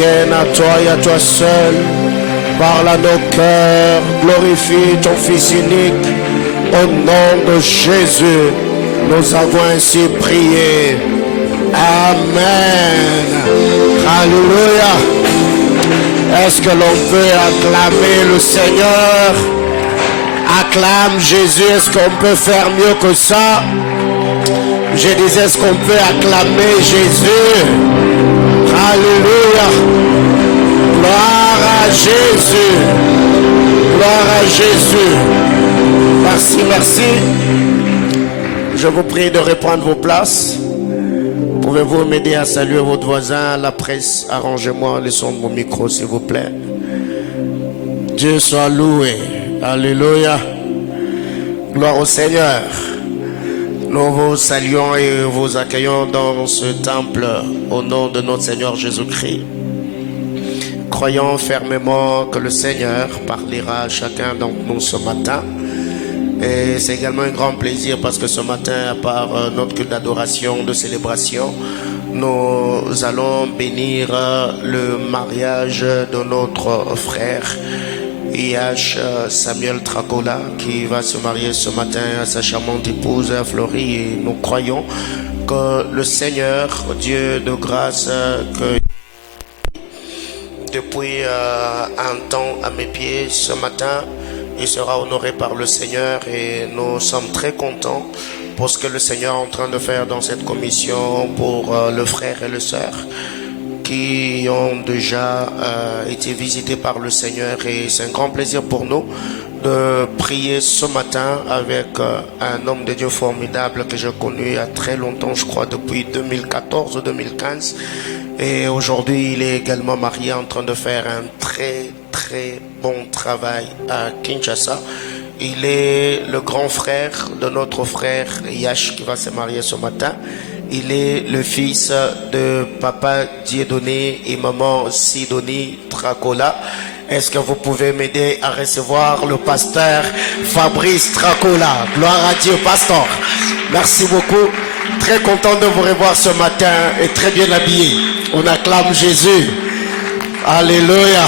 tienne à toi et à toi seul. Parle à nos cœurs, glorifie ton Fils unique. Au nom de Jésus, nous avons ainsi prié. Amen. Alléluia. Est-ce que l'on peut acclamer le Seigneur? Acclame Jésus. Est-ce qu'on peut faire mieux que ça? Je disais, est-ce qu'on peut acclamer Jésus? Alléluia. Gloire à Jésus. Gloire à Jésus. Merci, merci. Je vous prie de reprendre vos places. Pouvez-vous m'aider à saluer votre voisin, la presse? Arrangez-moi le son de mon micro, s'il vous plaît. Dieu soit loué. Alléluia. Gloire au Seigneur. Nous vous saluons et vous accueillons dans ce temple au nom de notre Seigneur Jésus-Christ. Croyons fermement que le Seigneur parlera à chacun d'entre nous ce matin. Et c'est également un grand plaisir parce que ce matin, à part notre culte d'adoration, de célébration, nous allons bénir le mariage de notre frère IH Samuel Tracola qui va se marier ce matin à sa charmante épouse Florie. Et nous croyons que le Seigneur, Dieu de grâce, que depuis un temps à mes pieds ce matin, il sera honoré par le Seigneur et nous sommes très contents pour ce que le Seigneur est en train de faire dans cette commission pour le frère et le sœur qui ont déjà été visités par le Seigneur. Et c'est un grand plaisir pour nous de prier ce matin avec un homme de Dieu formidable que j'ai connu il y a très longtemps, je crois depuis 2014 ou 2015. Et aujourd'hui, il est également marié, en train de faire un très bon travail à Kinshasa. Il est le grand frère de notre frère Yash qui va se marier ce matin. Il est le fils de papa Dieudonné et maman Sidonie Tracola. Est-ce que vous pouvez m'aider à recevoir le pasteur Fabrice Tracola? Gloire à Dieu, pasteur. Merci beaucoup. Très content de vous revoir ce matin et très bien habillé. On acclame Jésus. Alléluia.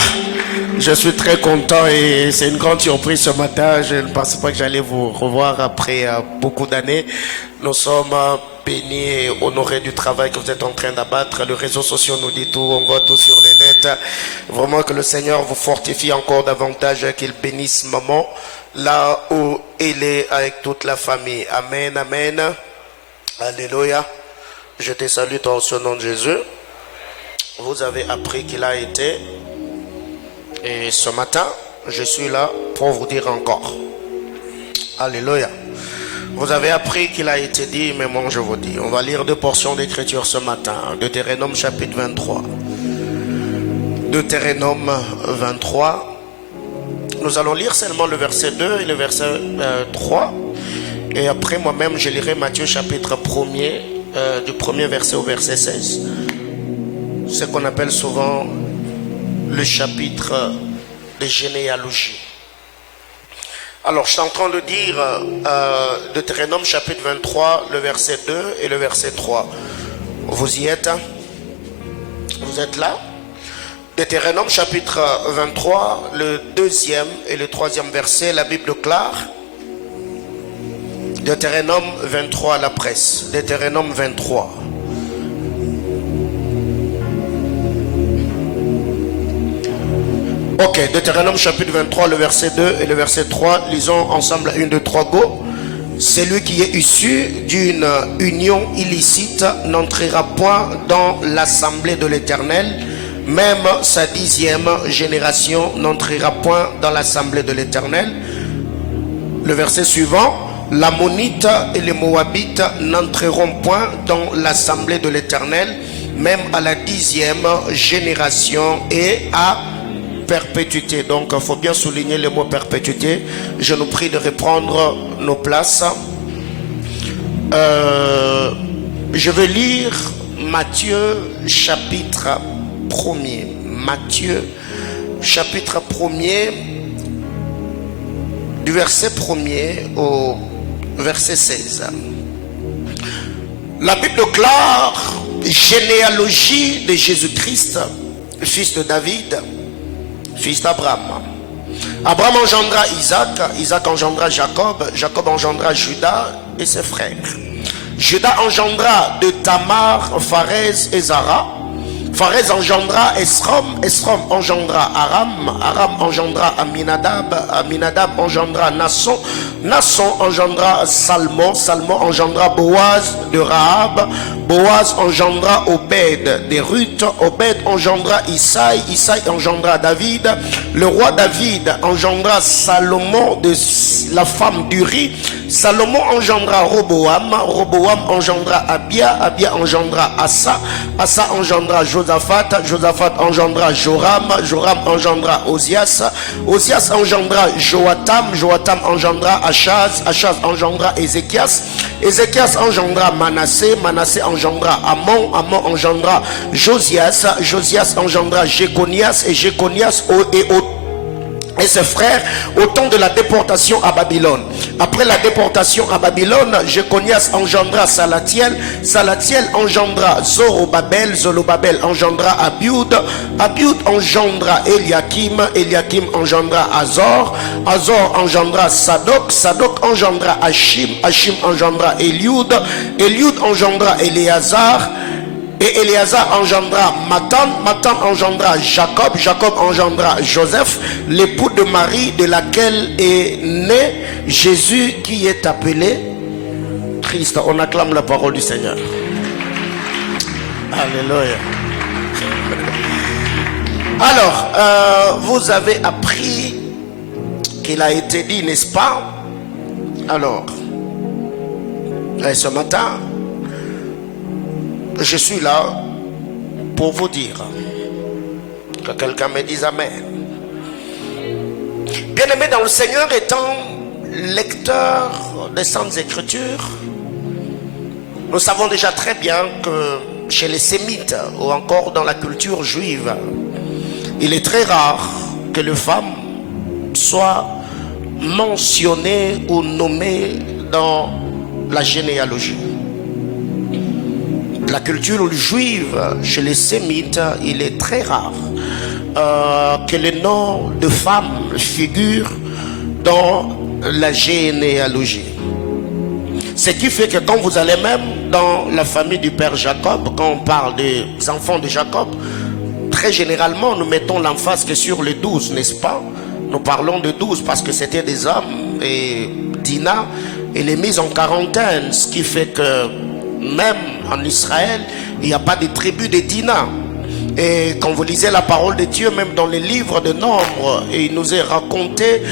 Je suis très content et c'est une grande surprise ce matin. Je ne pensais pas que j'allais vous revoir après beaucoup d'années. Nous sommes bénis et honorés du travail que vous êtes en train d'abattre. Les réseaux sociaux nous disent tout, on voit tout sur les nets. Vraiment que le Seigneur vous fortifie encore davantage, qu'il bénisse maman là où il est avec toute la famille. Amen, amen. Alléluia. Je te salue dans ce nom de Jésus. Vous avez appris qu'il a été. Et ce matin, je suis là pour vous dire encore. Alléluia. Vous avez appris qu'il a été dit, mais moi je vous dis. On va lire deux portions d'écriture ce matin. Deutéronome chapitre 23. Deutéronome 23. Nous allons lire seulement le verset 2 et le verset 3. Et après moi-même, je lirai Matthieu chapitre 1er, du premier verset au verset 16. Ce qu'on appelle souvent le chapitre de généalogie. Alors, je suis en train de dire Deutéronome chapitre 23, le verset 2 et le verset 3. Vous y êtes? Vous êtes là? Deutéronome chapitre 23, le deuxième et le troisième verset, la Bible clare. Deutéronome 23 à la presse. Deutéronome 23. Ok, Deutéronome chapitre 23, le verset 2 et le verset 3. Lisons ensemble 1, 2, 3, go. Celui qui est issu d'une union illicite n'entrera point dans l'assemblée de l'Éternel. Même sa 10e génération n'entrera point dans l'assemblée de l'Éternel. Le verset suivant. L'Ammonite et les Moabites n'entreront point dans l'assemblée de l'Éternel, même à la 10e génération et à perpétuité. Donc il faut bien souligner le mot perpétuité. Je nous prie de reprendre nos places. Je vais lire Matthieu chapitre 1er. Matthieu chapitre 1er, du verset 1er au verset 16. La Bible clare, généalogie de Jésus-Christ, fils de David, fils d'Abraham. Abraham engendra Isaac, Isaac engendra Jacob, Jacob engendra Judas et ses frères. Judas engendra de Tamar, Pharez et Zara. Pharez engendra Esrom, Esrom engendra Aram, Aram engendra Aminadab, Aminadab engendra Nasson, Nasson engendra Salmon, Salmon engendra Boaz de Rahab, Boaz engendra Obed de Ruth, Obed engendra Isaïe, Isaïe engendra David, le roi David engendra Salomon de la femme d'Uri, Salomon engendra Roboam, Roboam engendra Abia, Abia engendra Asa, Asa engendra Josaphat, Josaphat engendra Joram, Joram engendra Osias, Osias engendra Joatam, Joatam engendra Achaz, Achaz engendra Ézéchias, Ézéchias engendra Manassé, Manassé engendra Amon, Amon engendra Josias, Josias engendra Jéconias et Jéconias et ses frères au temps de la déportation à Babylone. Après la déportation à Babylone, Jéconias engendra Salatiel, Salatiel engendra Zorobabel, Zorobabel engendra Abiud, Abiud engendra Eliakim, Eliakim engendra Azor, Azor engendra Sadok, Sadok engendra Achim, Achim engendra Eliud, Eliud engendra Éléazar, et Éléazar engendra Matan, Matan engendra Jacob, Jacob engendra Joseph, l'époux de Marie de laquelle est né Jésus qui est appelé Christ. On acclame la parole du Seigneur. Alléluia. Alors, vous avez appris qu'il a été dit, n'est-ce pas? Alors, ce matin, je suis là pour vous dire que quelqu'un me dise Amen. Bien-aimé dans le Seigneur, étant lecteur des Saintes Écritures, nous savons déjà très bien que chez les Sémites ou encore dans la culture juive, il est très rare que les femmes soient mentionnées ou nommées dans la généalogie. La culture juive, chez les Sémites, il est très rare que les noms de femmes figurent dans la généalogie. Ce qui fait que quand vous allez même dans la famille du père Jacob, quand on parle des enfants de Jacob, très généralement nous mettons l'emphase que sur les 12, n'est-ce pas? Nous parlons de 12 parce que c'était des hommes, et Dina, elle est mise en quarantaine, ce qui fait que même en Israël, il n'y a pas de tribu de Dina. Et quand vous lisez la parole de Dieu, même dans les livres de Nombre, il nous est raconté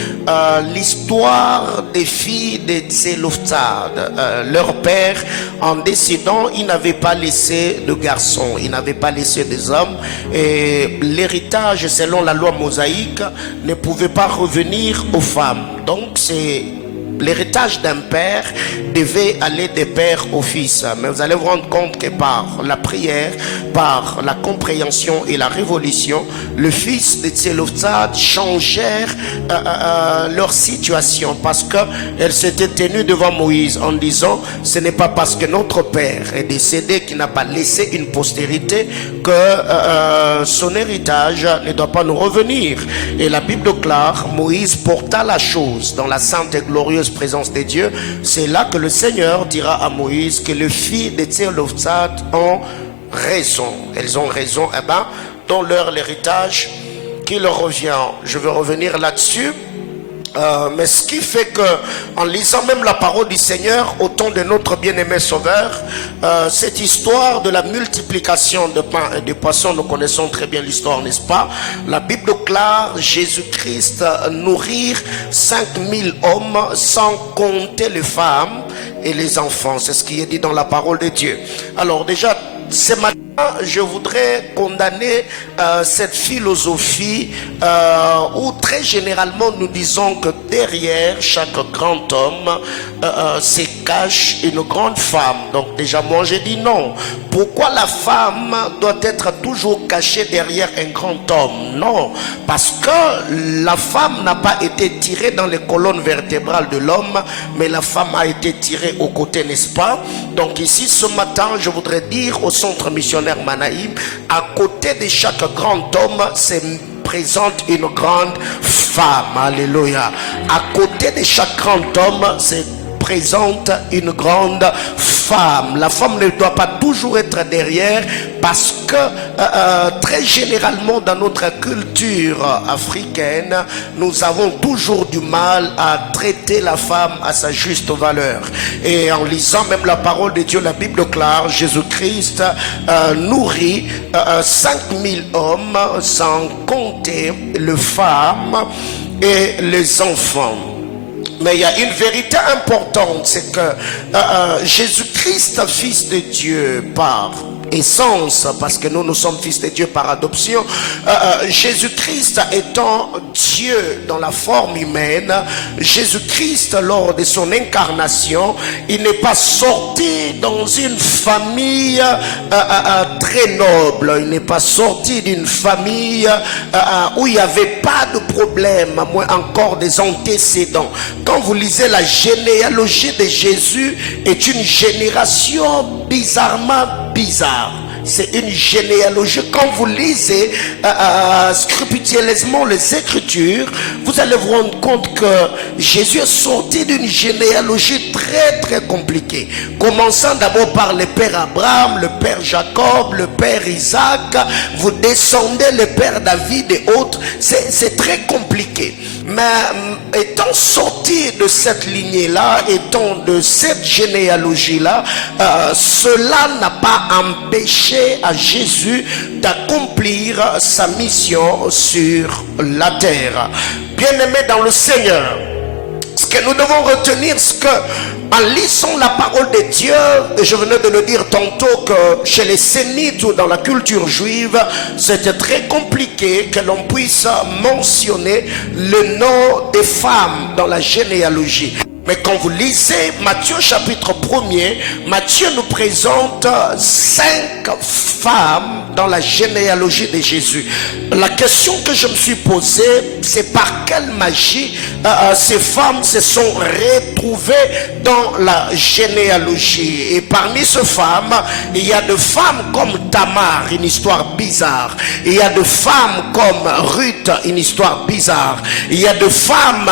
l'histoire des filles de Tselophthad. Leur père, en décidant, il n'avait pas laissé de garçons, il n'avait pas laissé des hommes. Et l'héritage, selon la loi mosaïque, ne pouvait pas revenir aux femmes. Donc c'est... l'héritage d'un père devait aller des pères au fils. Mais vous allez vous rendre compte que par la prière, par la compréhension et la révolution, le fils de Tselophthad changèrent leur situation, parce qu'elle s'était tenue devant Moïse en disant: ce n'est pas parce que notre père est décédé, qu'il n'a pas laissé une postérité, que son héritage ne doit pas nous revenir. Et la Bible déclare: Moïse porta la chose dans la sainte et glorieuse présence de Dieu. C'est là que le Seigneur dira à Moïse que les filles de Tselophthad ont raison. Elles ont raison, dans leur héritage qui leur revient. Je vais revenir là-dessus. Mais ce qui fait que, en lisant même la parole du Seigneur au temps de notre bien-aimé Sauveur, cette histoire de la multiplication de pain et de poissons, nous connaissons très bien l'histoire, n'est-ce pas? La Bible déclare Jésus-Christ nourrir 5000 hommes, sans compter les femmes et les enfants. C'est ce qui est dit dans la parole de Dieu. Alors déjà, ce matin, je voudrais condamner cette philosophie où très généralement nous disons que derrière chaque grand homme se cache une grande femme. Donc déjà moi j'ai dit non. Pourquoi la femme doit être toujours cachée derrière un grand homme? Non, parce que la femme n'a pas été tirée dans les colonnes vertébrales de l'homme, mais la femme a été tirée aux côtés, n'est-ce pas? Donc ici ce matin, je voudrais dire au centre missionnaire missionnaire Manaïm, à côté de chaque grand homme, c'est présente une grande femme. Alléluia. À côté de chaque grand homme, c'est présente une grande femme. La femme ne doit pas toujours être derrière, parce que très généralement dans notre culture africaine, nous avons toujours du mal à traiter la femme à sa juste valeur. Et en lisant même la parole de Dieu, la Bible déclare, Jésus-Christ nourrit 5000 hommes, sans compter les femmes et les enfants. Mais il y a une vérité importante, c'est que Jésus-Christ, fils de Dieu par essence, parce que nous sommes fils de Dieu par adoption, Jésus-Christ étant Dieu dans la forme humaine, Jésus-Christ lors de son incarnation, il n'est pas sorti dans une famille très noble, il n'est pas sorti d'une famille où il n'y avait pas de problème, moins encore des antécédents. Quand vous lisez la généalogie de Jésus, est une génération bizarrement bizarre. C'est une généalogie. Quand vous lisez scrupuleusement les Écritures, vous allez vous rendre compte que Jésus est sorti d'une généalogie très très compliquée. Commençant d'abord par le père Abraham, le père Jacob, le père Isaac, vous descendez le père David et autres. C'est très compliqué. Mais étant sorti de cette lignée-là, étant de cette généalogie-là, cela n'a pas empêché à Jésus d'accomplir sa mission sur la terre. Bien-aimés dans le Seigneur, ce que nous devons retenir, c'est que en lisant la parole de Dieu, et je venais de le dire tantôt que chez les Sémites ou dans la culture juive, c'était très compliqué que l'on puisse mentionner le nom des femmes dans la généalogie. Mais quand vous lisez Matthieu chapitre 1er, Matthieu nous présente 5 femmes dans la généalogie de Jésus. La question que je me suis posée, c'est par quelle magie ces femmes se sont retrouvées dans la généalogie. Et parmi ces femmes, il y a des femmes comme Tamar, une histoire bizarre. Il y a des femmes comme Ruth, une histoire bizarre. Il y a des femmes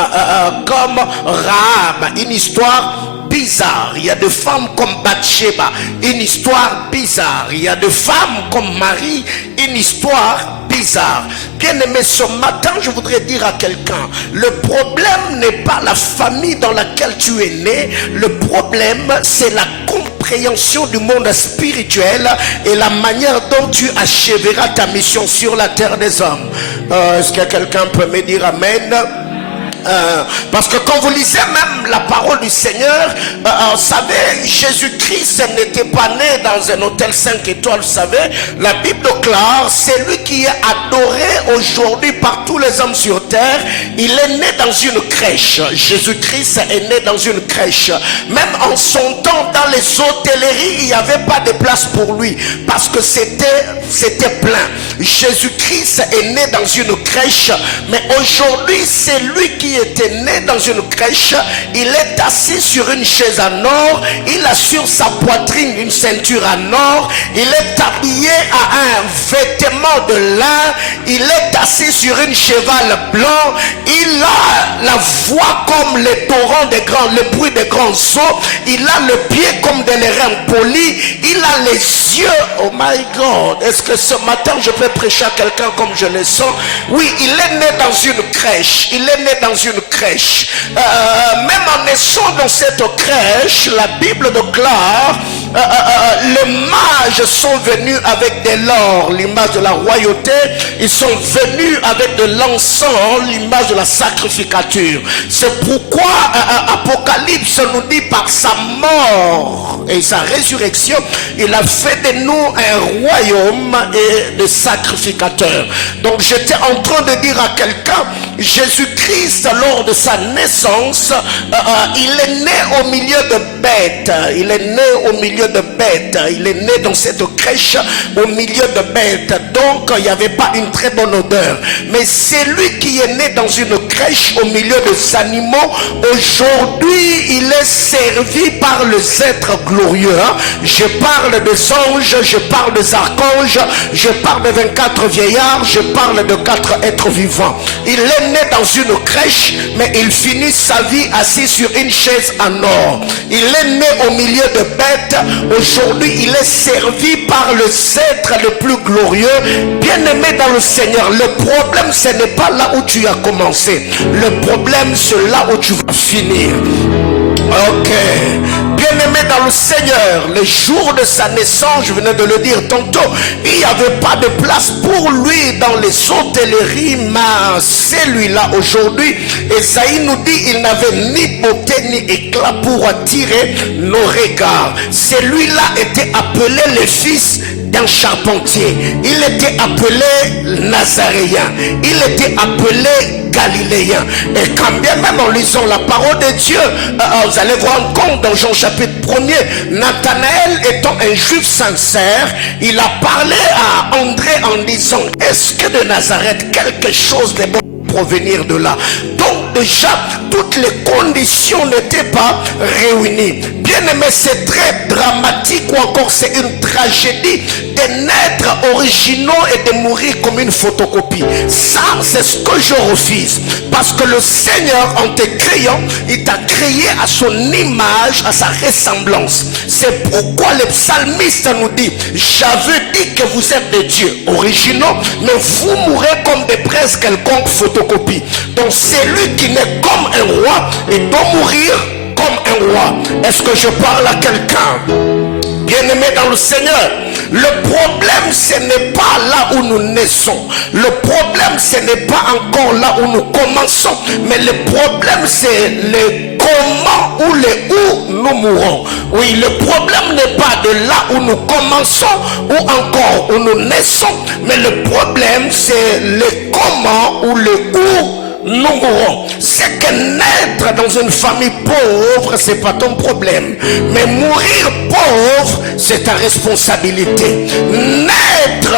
comme Rahab, une histoire bizarre. Il y a des femmes comme Bathsheba, une histoire bizarre. Il y a des femmes comme Marie, une histoire bizarre. Bien aimé, ce matin, je voudrais dire à quelqu'un, le problème n'est pas la famille dans laquelle tu es né. Le problème, c'est la compréhension du monde spirituel et la manière dont tu achèveras ta mission sur la terre des hommes. Est-ce que quelqu'un peut me dire amen? Parce que quand vous lisez même la parole du Seigneur, vous savez, Jésus-Christ n'était pas né dans un hôtel 5 étoiles, vous savez. La Bible déclare, c'est lui qui est adoré aujourd'hui par tous les hommes sur terre. Il est né dans une crèche. Jésus-Christ est né dans une crèche. Même en son temps, dans les hôtelleries, il n'y avait pas de place pour lui, parce que c'était plein. Jésus-Christ est né dans une crèche, mais aujourd'hui, c'est lui qui était né dans une crèche. Il est assis sur une chaise en or, il a sur sa poitrine une ceinture en or, il est habillé à un vêtement de lin, il est assis sur une cheval blanc, il a la voix comme les torrents des grands, le bruit des grands eaux, il a le pied comme des reins polis, il a les yeux, oh my God, est-ce que ce matin je peux prêcher à quelqu'un comme je le sens? Oui, il est né dans une crèche, il est né dans une crèche. Même en naissant dans cette crèche, la Bible déclare, les mages sont venus avec de l'or, l'image de la royauté. Ils sont venus avec de l'encens, l'image de la sacrificature. C'est pourquoi Apocalypse nous dit, par sa mort et sa résurrection, il a fait de nous un royaume et de sacrificateurs. Donc j'étais en train de dire à quelqu'un, Jésus-Christ, lors de sa naissance, il est né au milieu de bêtes. Il est né au milieu de bêtes. Il est né dans cette crèche au milieu de bêtes. Donc, il n'y avait pas une très bonne odeur. Mais c'est lui qui est né dans une crèche au milieu des animaux. Aujourd'hui, il est servi par les êtres glorieux. Je parle des anges, je parle des archanges, je parle de 24 vieillards, je parle de 4 êtres vivants. Il est né dans une crèche, mais il finit sa vie assis sur une chaise en or. Il est né au milieu de bêtes. Aujourd'hui, il est servi par les êtres les plus glorieux. Bien-aimé dans le Seigneur, le problème, ce n'est pas là où tu as commencé. Le problème, c'est là où tu vas finir. Ok. Bien-aimé dans le Seigneur, le jour de sa naissance, je venais de le dire tantôt, il n'y avait pas de place pour lui dans les hôtelleries, mais celui-là aujourd'hui, Esaïe nous dit, il n'avait ni beauté ni éclat pour attirer nos regards. Celui-là était appelé le fils d'un charpentier. Il était appelé Nazaréen. Il était appelé Galiléen. Et quand bien même en lisant la parole de Dieu, vous allez voir compte dans Jean chapitre 1er, Nathanaël étant un juif sincère, il a parlé à André en disant, est-ce que de Nazareth quelque chose de bon provenir de là? Donc déjà toutes les conditions n'étaient pas réunies. Bien aimé, c'est très dramatique, ou encore c'est une tragédie de naître originaux et de mourir comme une photocopie. Ça, c'est ce que je refuse, parce que le Seigneur, en te créant, il t'a créé à son image, à sa ressemblance. C'est pourquoi le psalmiste nous dit, j'avais dit que vous êtes des dieux originaux, mais vous mourrez comme des princes, quelconque photocopie. Donc celui qui naît comme un roi et doit mourir comme un roi. Est-ce que je parle à quelqu'un? Bien-aimé dans le Seigneur, le problème, ce n'est pas là où nous naissons. Le problème, ce n'est pas encore là où nous commençons. Mais le problème, c'est le comment ou le où nous mourrons. Oui, le problème n'est pas de là où nous commençons ou encore où nous naissons. Mais le problème, c'est le comment ou le où nous mourrons. C'est que naître dans une famille pauvre, c'est pas ton problème. Mais mourir pauvre, c'est ta responsabilité. Naître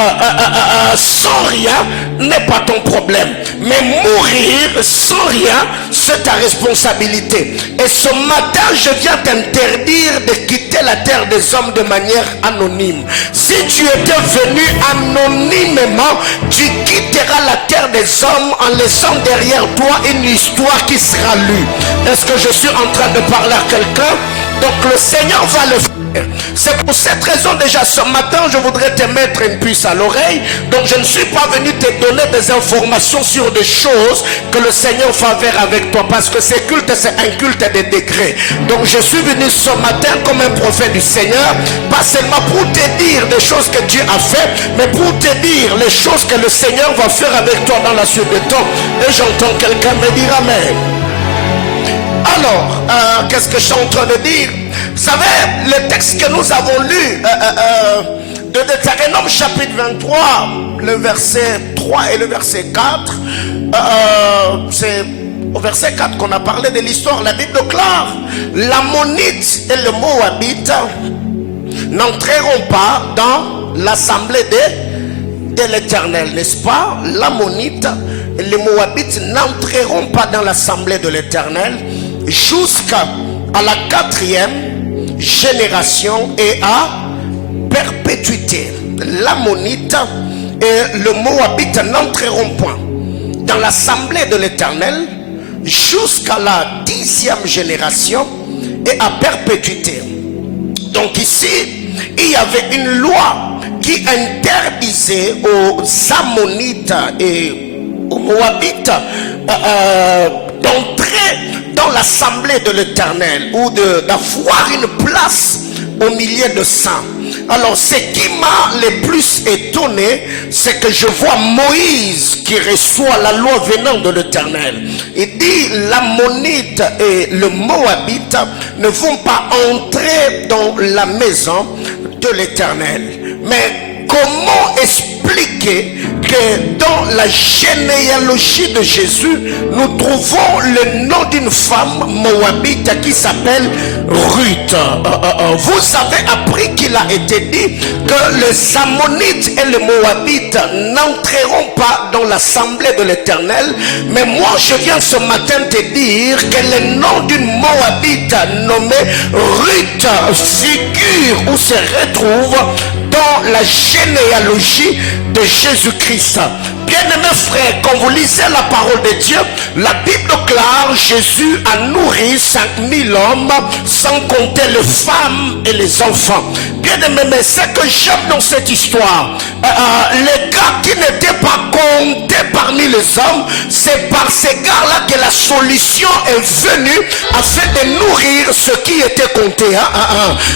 sans rien n'est pas ton problème. Mais mourir sans rien, c'est ta responsabilité. Et ce matin, je viens t'interdire de quitter la terre des hommes de manière anonyme. Si tu étais venu anonymement, tu quitteras la terre des hommes en laissant derrière toi une histoire qui sera lue. Est-ce que je suis en train de parler à quelqu'un? Donc le Seigneur va le faire. C'est pour cette raison déjà ce matin je voudrais te mettre une puce à l'oreille. Donc je ne suis pas venu te donner des informations sur des choses que le Seigneur va faire avec toi, parce que ce culte, c'est un culte de degrés. Donc je suis venu ce matin comme un prophète du Seigneur, pas seulement pour te dire des choses que Dieu a fait, mais pour te dire les choses que le Seigneur va faire avec toi dans la suite du temps. Et j'entends quelqu'un me dire amen. Alors, qu'est-ce que je suis en train de dire? Vous savez, le texte que nous avons lu de Deutéronome chapitre 23, le verset 3 et le verset 4, c'est au verset 4 qu'on a parlé de l'histoire. La Bible déclare, l'Ammonite et le Moabite n'entreront pas dans l'assemblée de l'Éternel, n'est-ce pas? L'Ammonite et les Moabites n'entreront pas dans l'assemblée de l'Éternel jusqu'à la 4e génération et à perpétuité. L'Ammonite et le Moabite n'entreront point dans l'assemblée de l'Éternel jusqu'à la 10e génération et à perpétuité. Donc ici, il y avait une loi qui interdisait aux Ammonites et aux Moabites d'entrer dans l'assemblée de l'Éternel ou d'avoir une place au milieu de saints. Alors ce qui m'a le plus étonné, c'est que je vois Moïse qui reçoit la loi venant de l'Éternel. Il dit l'Ammonite et le Moabite ne vont pas entrer dans la maison de l'Éternel. Mais comment expliquer expliqué que dans la généalogie de Jésus, nous trouvons le nom d'une femme moabite qui s'appelle Ruth. Vous avez appris qu'il a été dit que les Ammonites et les Moabites n'entreront pas dans l'assemblée de l'Éternel. Mais moi, je viens ce matin te dire que le nom d'une Moabite nommée Ruth figure ou se retrouve dans la généalogie de Jésus-Christ. Bien-aimés frères, quand vous lisez la parole de Dieu, la Bible déclare Jésus a nourri 5000 hommes, sans compter les femmes et les enfants. Bien-aimés, mais ce que j'aime dans cette histoire, les gars qui n'étaient pas comptés parmi les hommes, c'est par ces gars-là que la solution est venue afin de nourrir ceux qui étaient comptés.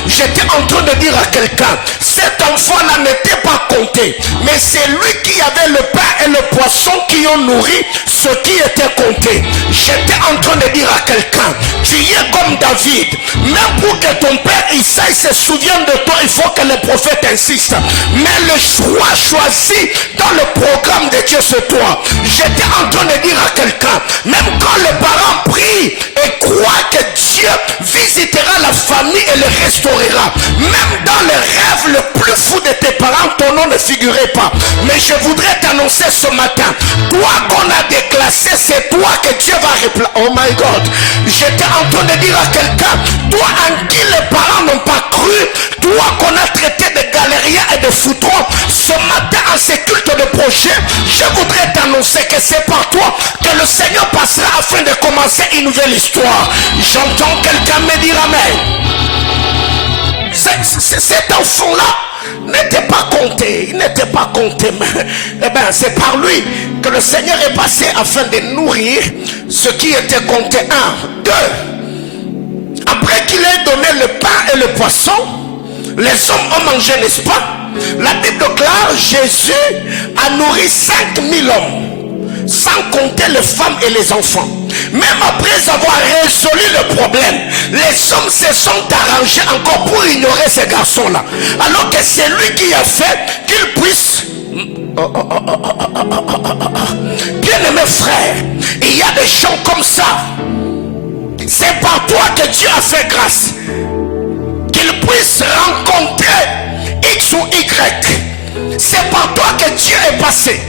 J'étais en train de dire à quelqu'un, cet enfant-là n'était pas compté, mais c'est lui qui avait le pain et le poisson qui ont nourri ceux qui étaient comptés. J'étais en train de dire à quelqu'un, tu es comme David, même pour que ton père Isaïe se souvienne de toi, il faut que le prophète insiste. Mais le choix choisi dans le programme de Dieu, c'est toi. J'étais en train de dire à quelqu'un, même quand les parents prient et croient que Dieu visitera la famille et le restaurera, même dans les rêves le plus fou de tes parents, ton nom ne figurait pas. Mais je voudrais t'annoncer ce matin, toi qu'on a déclassé, c'est toi que Dieu va replacer. Oh my God, j'étais en train de dire à quelqu'un, toi en qui les parents n'ont pas cru, toi qu'on a traité de galériens et de foutrons, ce matin en ce culte de projet, je voudrais t'annoncer que c'est par toi que le Seigneur passera afin de commencer une nouvelle histoire. J'entends quelqu'un me dire amen. Cet enfant-là n'était pas compté, il n'était pas compté, mais eh bien, c'est par lui que le Seigneur est passé afin de nourrir ceux qui étaient comptés. 1, 2. Après qu'il ait donné le pain et le poisson, les hommes ont mangé, n'est-ce pas? La Bible déclare Jésus a nourri 5000 hommes, sans compter les femmes et les enfants. Même après avoir résolu le problème, les hommes se sont arrangés encore pour ignorer ces garçons-là. Alors que c'est lui qui a fait qu'ils puissent... Bien-aimés frères, il y a des gens comme ça. C'est par toi que Dieu a fait grâce, qu'ils puissent rencontrer X ou Y. C'est par toi que Dieu est passé,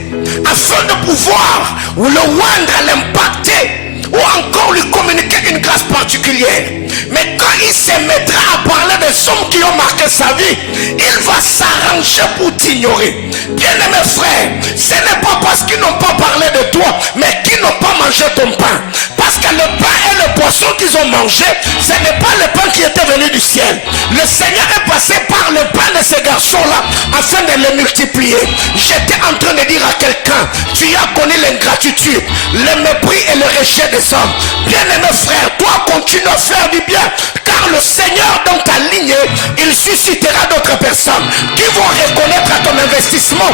afin de pouvoir le rendre, l'impacter, ou encore lui communiquer une grâce particulière. Mais quand il se mettra à parler des hommes qui ont marqué sa vie, il va s'arranger pour t'ignorer. Bien-aimés frères, ce n'est pas parce qu'ils n'ont pas parlé de toi, mais qu'ils n'ont pas mangé ton pain. Parce que le pain et le poisson qu'ils ont mangé, ce n'est pas le pain qui était venu du ciel. Le Seigneur est passé par le pain de ces garçons-là afin de les multiplier. J'étais en train de dire à quelqu'un, tu as connu l'ingratitude, le mépris et le rejet des hommes. Bien-aimé frère, toi continue à faire du bien, car le Seigneur dans ta lignée, il suscitera d'autres personnes qui vont reconnaître à ton investissement,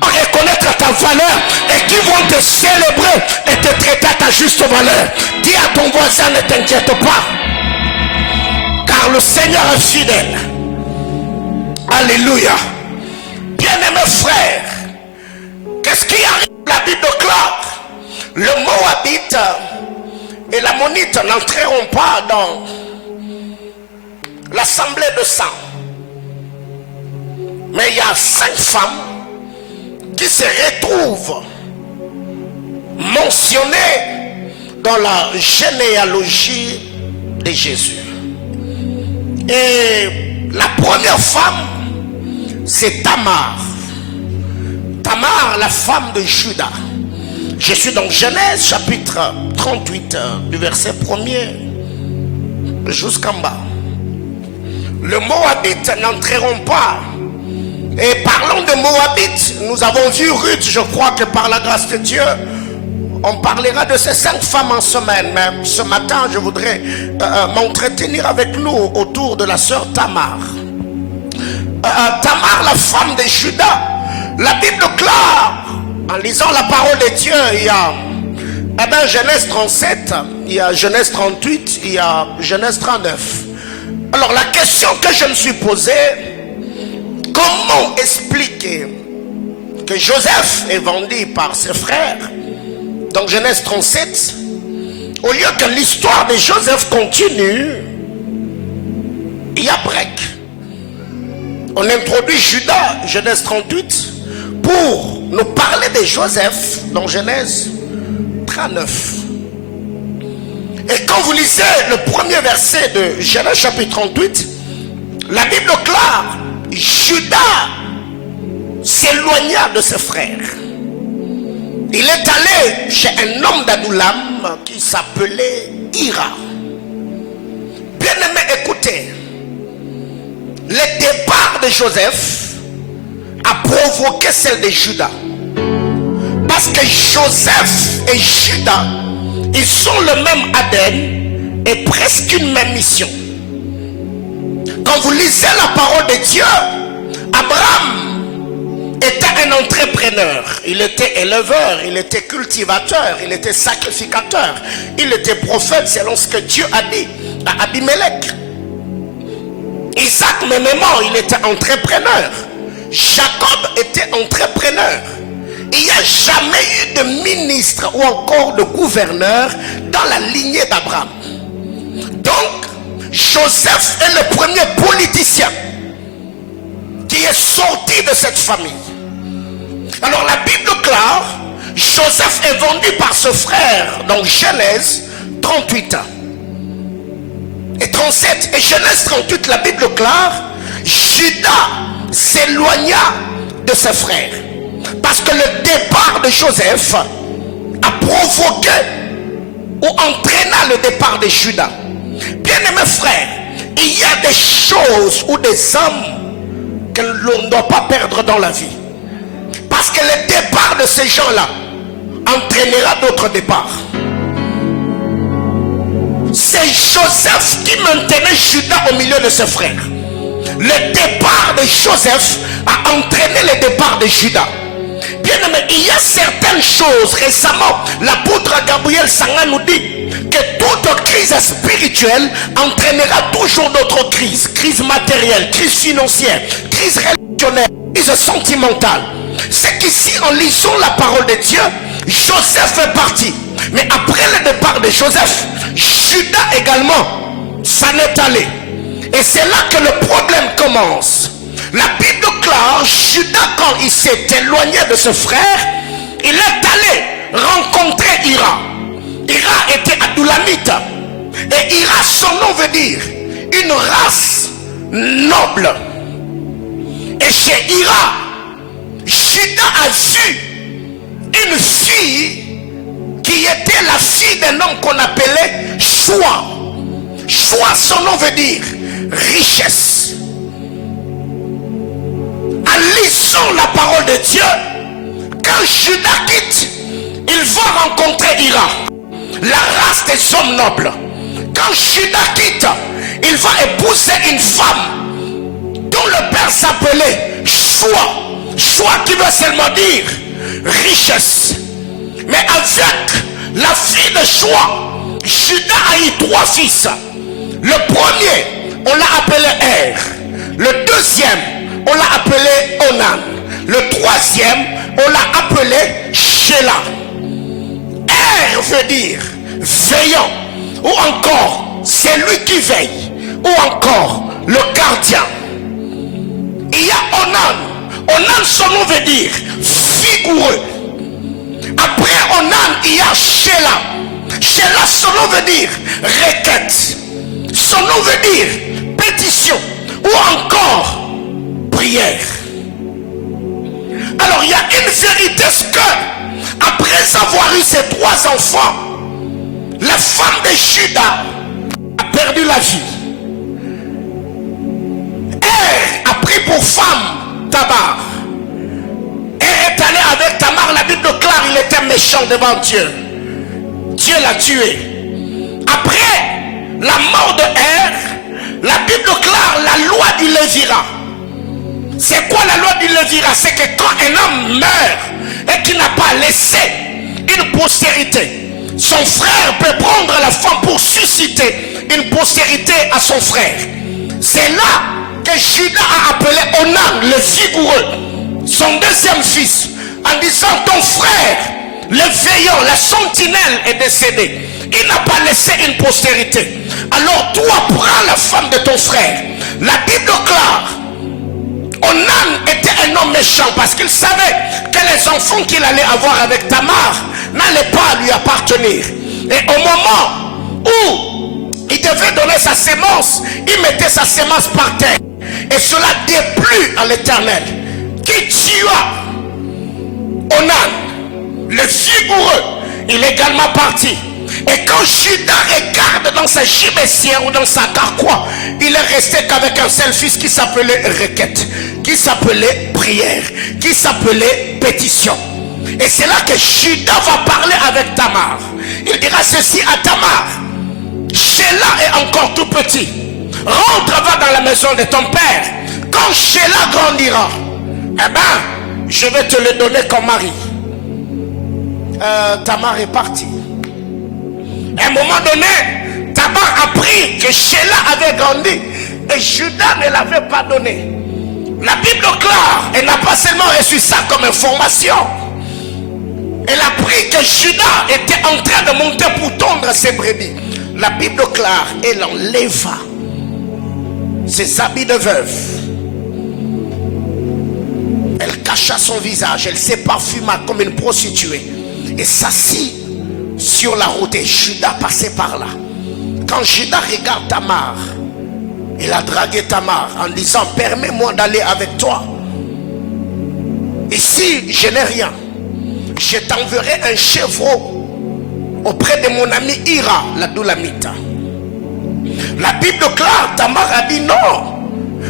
reconnaître à ta valeur et qui vont te célébrer et te traiter à ta juste valeur. Dis à ton voisin, ne t'inquiète pas, car le Seigneur est fidèle. Alléluia. Bien-aimés frères, qu'est-ce qui arrive? La Bible déclare, le Moabite et l'Ammonite n'entreront pas dans l'assemblée de sang. Mais il y a 5 femmes qui se retrouvent mentionnées dans la généalogie de Jésus. Et la première femme, c'est Tamar. Tamar, la femme de Juda. Je suis dans Genèse chapitre 38 du verset 1er jusqu'en bas. Les Moabites n'entreront pas. Et parlons de Moabites, nous avons vu Ruth. Je crois que par la grâce de Dieu, on parlera de ces 5 femmes en semaine. Mais ce matin, je voudrais m'entretenir avec nous autour de la sœur Tamar. Tamar, la femme de Juda. La Bible déclare, en lisant la parole de Dieu, il y a Genèse 37, il y a Genèse 38, il y a Genèse 39. Alors la question que je me suis posée, comment expliquer que Joseph est vendu par ses frères, dans Genèse 37, au lieu que l'histoire de Joseph continue, il y a break. On introduit Judas, Genèse 38, pour nous parler de Joseph dans Genèse 39. Et quand vous lisez le premier verset de Genèse chapitre 38, la Bible déclare, Judas s'éloigna de ses frères. Il est allé chez un homme d'Adoulam qui s'appelait Ira. Bien-aimé, écoutez, le départ de Joseph a provoqué celle de Judas. Parce que Joseph et Judas, ils sont le même ADN et presque une même mission. Quand vous lisez la parole de Dieu, Abraham était un entrepreneur. Il était éleveur, il était cultivateur, il était sacrificateur. Il était prophète selon ce que Dieu a dit à Abimelech. Isaac, même il était entrepreneur. Jacob était entrepreneur. Il n'y a jamais eu de ministre ou encore de gouverneur dans la lignée d'Abraham. Donc, Joseph est le premier politicien qui est sorti de cette famille. Alors la Bible déclare, Joseph est vendu par ce frère dans Genèse 38 et 37. Et Genèse 38, la Bible déclare, Judas s'éloigna de ses frères. Parce que le départ de Joseph a provoqué ou entraîna le départ de Judas. Bien-aimés frères, il y a des choses ou des hommes que l'on ne doit pas perdre dans la vie. Parce que le départ de ces gens-là entraînera d'autres départs. C'est Joseph qui maintenait Judas au milieu de ses frères. Le départ de Joseph a entraîné le départ de Judas. Bien-aimé, il y a certaines choses. Récemment, l'apôtre Gabriel Sanga nous dit que toute crise spirituelle entraînera toujours d'autres crises. Crise matérielle, crise financière, crise relationnelle, crise sentimentale. C'est qu'ici, en lisant la parole de Dieu, Joseph fait partie. Mais après le départ de Joseph, Judas également s'en est allé. Et c'est là que le problème commence. La Bible déclare, Judas, quand il s'est éloigné de ce frère, il est allé rencontrer Ira. Ira était adoulamite. Et Ira, son nom veut dire une race noble. Et chez Ira, Judas a vu une fille qui était la fille d'un homme qu'on appelait Choix. Choix, son nom veut dire richesse. En lisant la parole de Dieu, quand Judas quitte, il va rencontrer Ira, la race des hommes nobles. Quand Judas quitte, il va épouser une femme dont le père s'appelait Choix. Choix qui veut seulement dire richesse. Mais avec la fille de Choix, Judas a eu 3 fils. Le premier, on l'a appelé Er. Le deuxième, on l'a appelé Onan. Le troisième, on l'a appelé Shelah. Er veut dire veillant, ou encore celui qui veille, ou encore le gardien. Il y a Onan. Onan, son nom veut dire vigoureux. Après Onan, il y a Shelah. Shelah, son nom veut dire requête. Son nom veut dire pétition ou encore prière. Alors il y a une vérité, c'est que après avoir eu ces 3 enfants, la femme de Judas a perdu la vie. Er a pris pour femme Tamar. Er est allé avec Tamar. La Bible déclare qu'il était méchant devant Dieu. Dieu l'a tué. Après la mort de Er, la Bible déclare la loi du Lévira. C'est quoi la loi du Lévira? C'est que quand un homme meurt et qu'il n'a pas laissé une postérité, son frère peut prendre la femme pour susciter une postérité à son frère. C'est là que Judas a appelé Onan le vigoureux, son deuxième fils, en disant ton frère, le veillant, la sentinelle est décédé. Il n'a pas laissé une postérité. Alors toi, prends la femme de ton frère. La Bible déclare, Onan était un homme méchant parce qu'il savait que les enfants qu'il allait avoir avec Tamar n'allaient pas lui appartenir. Et au moment où il devait donner sa sémence, il mettait sa sémence par terre. Et cela déplut à l'Éternel, qui tua Onan, le vigoureux. Il est également parti. Et quand Judas regarde dans sa gibecière ou dans sa carquois, il est resté qu'avec un seul fils qui s'appelait requête, qui s'appelait prière, qui s'appelait pétition. Et c'est là que Judas va parler avec Tamar. Il dira ceci à Tamar: Sheila est encore tout petit. Rentre, va dans la maison de ton père. Quand Sheila grandira, eh ben, je vais te le donner comme mari. Tamar est parti. À un moment donné, Tamar a appris que Sheila avait grandi et Judas ne l'avait pas donné. La Bible déclare, elle n'a pas seulement reçu ça comme information. Elle a appris que Judas était en train de monter pour tondre ses brebis. La Bible déclare, elle enleva ses habits de veuve. Elle cacha son visage, elle s'est parfuma comme une prostituée et s'assit sur la route. Et Judas passait par là. Quand Judas regarde Tamar, il a dragué Tamar en disant: permets-moi d'aller avec toi. Ici je n'ai rien, je t'enverrai un chevreau auprès de mon ami Ira, la Doulamite. La Bible déclare, Tamar a dit non,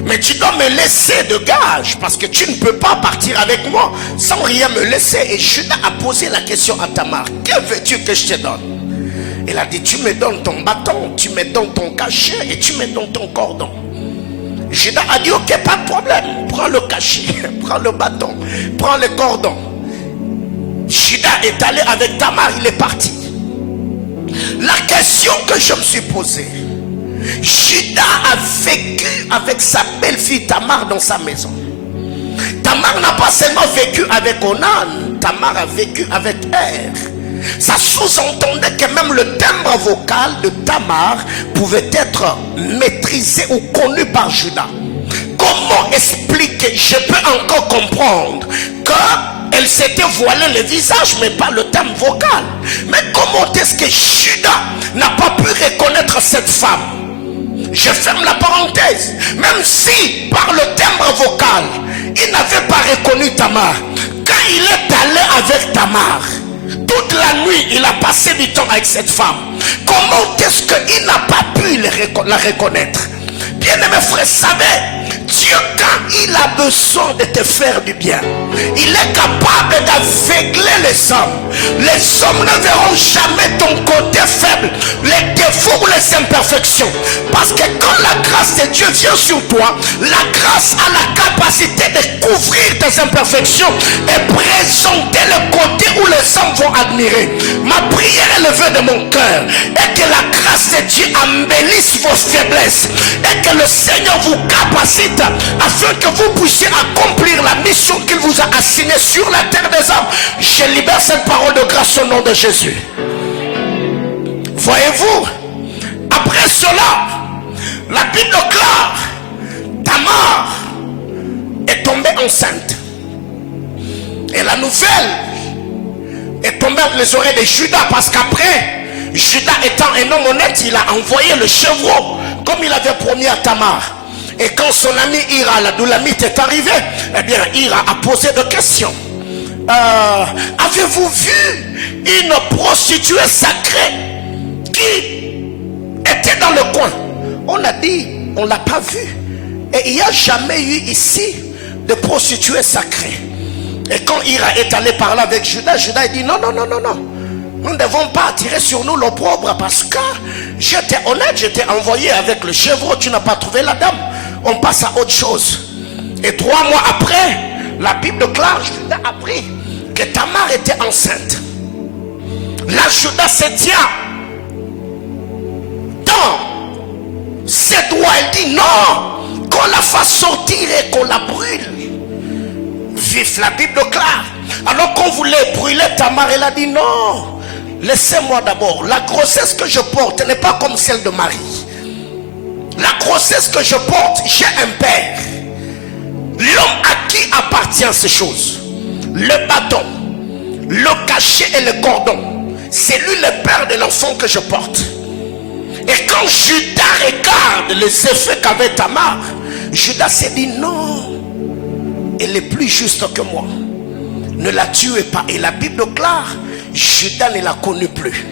mais tu dois me laisser de gage parce que tu ne peux pas partir avec moi sans rien me laisser. Et Judas a posé la question à Tamar: que veux-tu que je te donne? Il a dit: tu me donnes ton bâton, tu me donnes ton cachet et tu me donnes ton cordon. Judas a dit: ok, pas de problème, prends le cachet, prends le bâton, prends le cordon. Judas est allé avec Tamar, il est parti. La question que je me suis posée: Judas a vécu avec sa belle-fille Tamar dans sa maison. Tamar n'a pas seulement vécu avec Onan, Tamar a vécu avec Er. Ça sous-entendait que même le timbre vocal de Tamar pouvait être maîtrisé ou connu par Judas. Comment expliquer? Je peux encore comprendre qu'elle s'était voilée le visage, mais pas le timbre vocal. Mais comment est-ce que Judas n'a pas pu reconnaître cette femme? Je ferme la parenthèse. Même si par le timbre vocal il n'avait pas reconnu Tamar, quand il est allé avec Tamar, toute la nuit il a passé du temps avec cette femme. Comment est-ce qu'il n'a pas pu la reconnaître? Bien-aimés frères, savez, Dieu, quand il a besoin de te faire du bien, il est capable d'aveugler les hommes. Les hommes ne verront jamais ton côté faible, les défauts ou les imperfections. Parce que quand la grâce de Dieu vient sur toi, la grâce a la capacité de couvrir tes imperfections et présenter le côté où les hommes vont admirer. Ma prière est levée de mon cœur et que la grâce de Dieu embellisse vos faiblesses et que le Seigneur vous capacite afin que vous puissiez accomplir la mission qu'il vous a assignée sur la terre des hommes. Je libère cette parole de grâce au nom de Jésus. Voyez-vous, après cela, la Bible déclare, Tamar est tombée enceinte. Et la nouvelle est tombée entre les oreilles de Judas, parce qu'après, Judas étant un homme honnête, il a envoyé le chevreau comme il avait promis à Tamar. Et quand son ami Ira, la Doulamite, est arrivé, eh bien Ira a posé des questions. Avez-vous vu une prostituée sacrée qui était dans le coin? On a dit, on ne l'a pas vue. Et il n'y a jamais eu ici de prostituée sacrée. Et quand Ira est allé parler avec Judas, Judas a dit non, non, non, non, non. Nous ne devons pas attirer sur nous l'opprobre, parce que j'étais honnête, j'étais envoyé avec le chevreau, tu n'as pas trouvé la dame. On passe à autre chose. Et 3 mois après, la Bible déclare, Judas a appris que Tamar était enceinte. Là, Judas se tient dans ses doigts. Il dit non, qu'on la fasse sortir et qu'on la brûle. Vif, la Bible déclare Alors qu'on voulait brûler Tamar, elle a dit non, laissez-moi d'abord. La grossesse que je porte n'est pas comme celle de Marie. La grossesse que je porte, j'ai un père. L'homme à qui appartient ces choses, le bâton, le cachet et le cordon, c'est lui le père de l'enfant que je porte. Et quand Judas regarde les effets qu'avait Tamar, Judas s'est dit non, elle est plus juste que moi, ne la tuez pas. Et la Bible déclare, Judas ne la connut plus.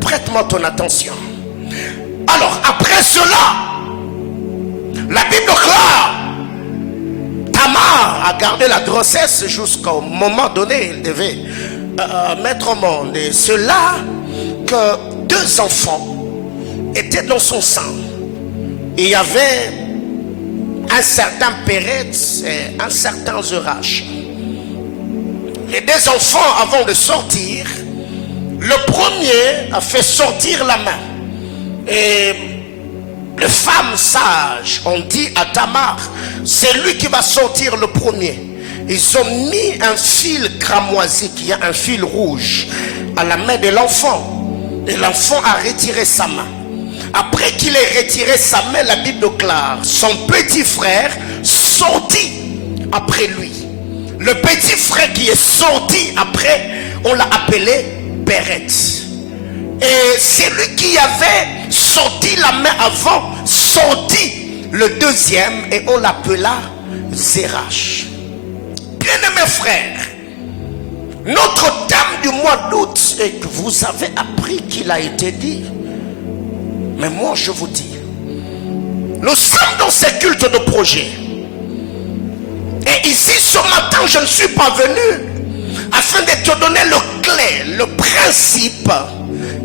Prête-moi ton attention. Alors après cela, la Bible déclare, Tamar a gardé la grossesse jusqu'au moment donné, il devait mettre au monde. Et cela que 2 enfants étaient dans son sang. Il y avait un certain Péretz et un certain Zerach. Les 2 enfants, avant de sortir, le premier a fait sortir la main. Et les femmes sages ont dit à Tamar, c'est lui qui va sortir le premier. Ils ont mis un fil cramoisi, qui a un fil rouge, à la main de l'enfant. Et l'enfant a retiré sa main. Après qu'il ait retiré sa main, la Bible déclare, son petit frère sortit après lui. Le petit frère qui est sorti après, on l'a appelé Péretz. Et c'est lui qui avait sorti la main avant, sorti le deuxième, et on l'appela Zerach. Bien-aimés frères, notre thème du mois d'août, et que vous avez appris qu'il a été dit, mais moi je vous dis, nous sommes dans ce culte de projet. Et ici ce matin, je ne suis pas venu afin de te donner le clé, le principe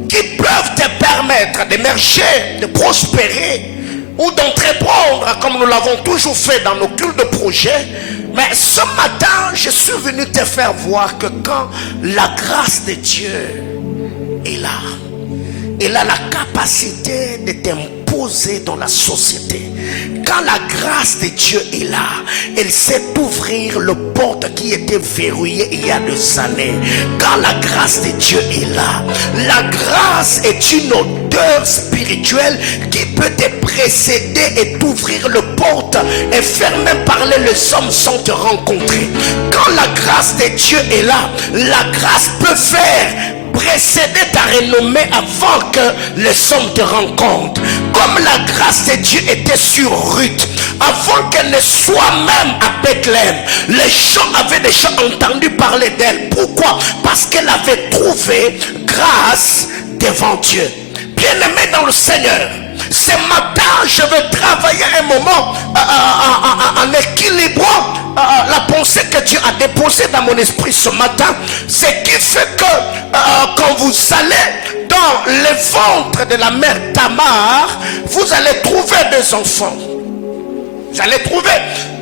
qui peuvent te permettre d'émerger, de prospérer ou d'entreprendre comme nous l'avons toujours fait dans nos cultes de projet. Mais ce matin, je suis venu te faire voir que quand la grâce de Dieu est là, elle a la capacité de t'imposer dans la société. Quand la grâce de Dieu est là, elle sait ouvrir le porte qui était verrouillée il y a des années. Quand la grâce de Dieu est là, la grâce est une odeur spirituelle qui peut te précéder et t'ouvrir le porte et faire même parler les hommes sans te rencontrer. Quand la grâce de Dieu est là, la grâce peut faire précéder ta renommée avant que les hommes te rencontrent. Comme la grâce de Dieu était sur Ruth, avant qu'elle ne soit même à Bethléem, les gens avaient déjà entendu parler d'elle. Pourquoi? Parce qu'elle avait trouvé grâce devant Dieu. Bien-aimé dans le Seigneur, ce matin, je veux travailler un moment en équilibrant la pensée que Dieu a déposée dans mon esprit ce matin. Ce qui fait que quand vous allez dans le ventre de la mère Tamar, vous allez trouver des enfants. Vous allez trouver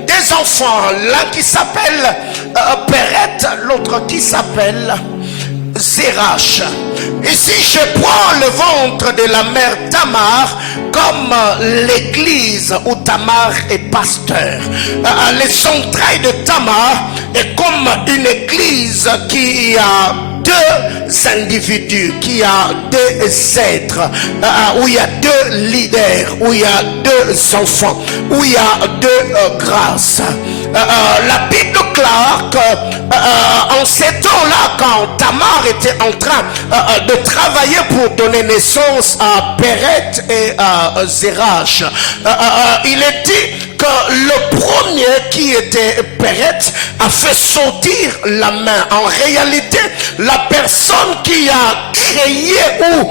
des enfants, l'un qui s'appelle Péretz, l'autre qui s'appelle Zerach. Ici je prends le ventre de la mère Tamar comme l'église où Tamar est pasteur. Les entrailles de Tamar est comme une église qui a 2 individus, qui a 2 êtres, où il y a 2 leaders, où il y a 2 enfants, où il y a 2 grâces. La Bible déclare que en ces temps-là, quand Tamar était en train de travailler pour donner naissance à Péretz et à Zerach, il est dit que le premier qui était Péretz a fait sortir la main. En réalité, la personne qui a créé ou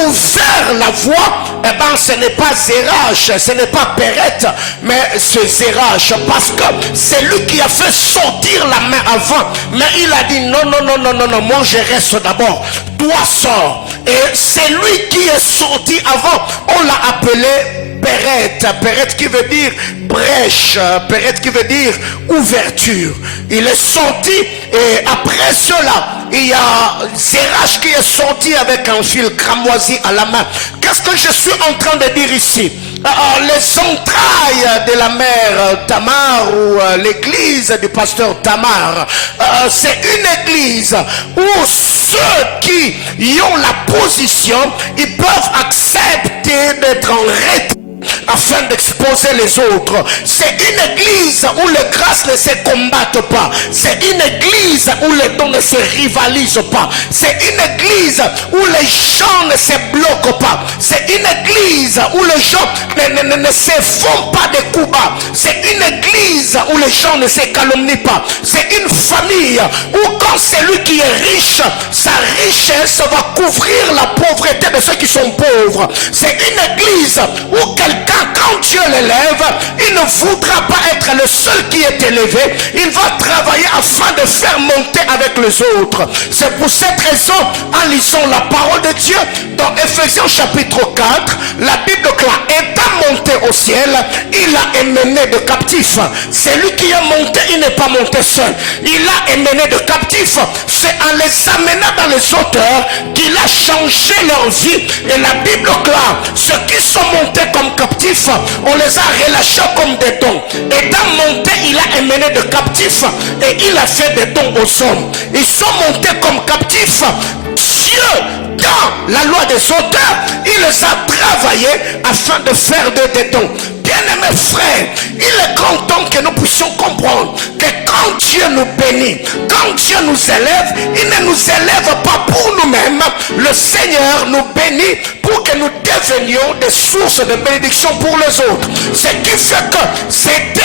ouvert la voie, eh ben, ce n'est pas Zerach, ce n'est pas Péretz, mais c'est Zerach, parce que c'est lui qui a fait sortir la main avant. Mais il a dit non, non, non, non, non, non, moi je reste d'abord. Toi sors. Et c'est lui qui est sorti avant. On l'a appelé Péretz. Péretz qui veut dire brèche. Péretz qui veut dire ouverture. Il est sorti et après cela, il y a Zérach qui est sorti avec un fil cramoisi à la main. Qu'est-ce que je suis en train de dire ici? Les entrailles de la mère Tamar ou l'église du pasteur Tamar, c'est une église où ceux qui y ont la position, ils peuvent accepter d'être en retrait afin d'exposer les autres. C'est une église où les grâces ne se combattent pas. C'est une église où les dons ne se rivalisent pas. C'est une église où les gens ne se bloquent pas. C'est une église où les gens ne se font pas de coups bas. C'est une église où les gens ne se calomnient pas. C'est une famille où quand celui qui est riche, sa richesse va couvrir la pauvreté de ceux qui sont pauvres. C'est une église où quelqu'un, quand Dieu l'élève, il ne voudra pas être le seul qui est élevé. Il va travailler afin de faire monter avec les autres. C'est pour cette raison, en lisant la parole de Dieu dans Ephésiens chapitre 4, la Bible déclare: étant monté au ciel, il a émené de captifs. Celui qui est monté, il n'est pas monté seul. Il a émené de captifs. C'est en les amenant dans les hauteurs qu'il a changé leur vie. Et la Bible déclare: ceux qui sont montés comme captifs, on les a relâchés comme des dons. Étant monté, il a émené de captifs et il a fait des dons aux hommes. Ils sont montés comme captifs. Dieu, dans la loi des auteurs, il les a travaillés afin de faire des dons. Bien-aimés frères, il est grand temps que nous puissions comprendre que quand Dieu nous bénit, quand Dieu nous élève, il ne nous élève pas pour nous-mêmes. Le Seigneur nous bénit pour que nous devenions des sources de bénédiction pour les autres. Ce qui fait que c'était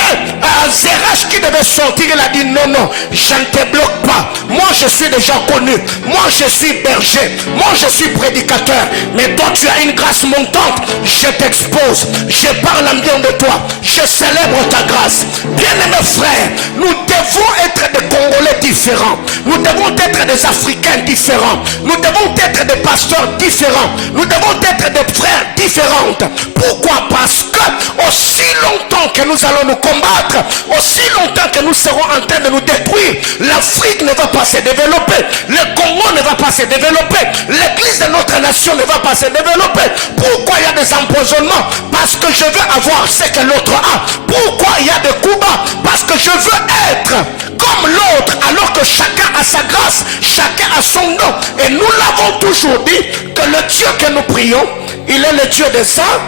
Zérach qui devait sortir. Il a dit: non, non, je ne te bloque pas. Moi, je suis déjà connu. Moi, je suis berger. Moi, je suis prédicateur. Mais toi, tu as une grâce montante. Je t'expose. Je parle en bien de toi. Je célèbre ta grâce. Bien-aimés frères, nous devons être des Congolais différents. Nous devons être des Africains différents. Nous devons être des pasteurs différents. Nous devons être des frères différents. Pourquoi? Parce que aussi longtemps que nous allons nous combattre, aussi longtemps que nous serons en train de nous détruire, l'Afrique ne va pas se développer. Le Congo ne va pas se développer. L'église de notre nation ne va pas se développer. Pourquoi il y a des empoisonnements? Parce que je veux avoir ce que l'autre a. Pourquoi il y a des coups bas? Parce que je veux être comme l'autre, alors que chacun a sa grâce, chacun a son nom. Et nous l'avons toujours dit que le Dieu que nous prions, il est le Dieu des uns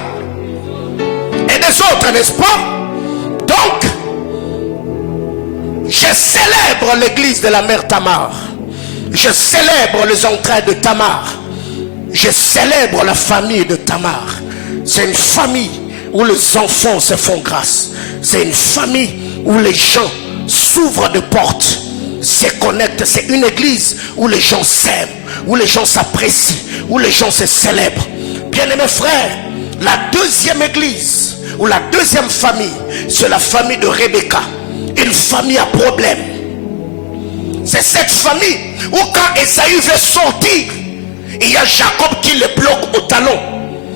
et des autres, n'est-ce pas? Donc, je célèbre l'église de la mère Tamar. Je célèbre les entrailles de Tamar. Je célèbre la famille de Tamar. C'est une famille où les enfants se font grâce. C'est une famille où les gens s'ouvrent de portes, se connectent. C'est une église où les gens s'aiment, où les gens s'apprécient, où les gens se célèbrent. Bien-aimés frères, la deuxième église ou la deuxième famille, c'est la famille de Rebecca. Une famille à problème. C'est cette famille où quand Esaü veut sortir, il y a Jacob qui le bloque au talon.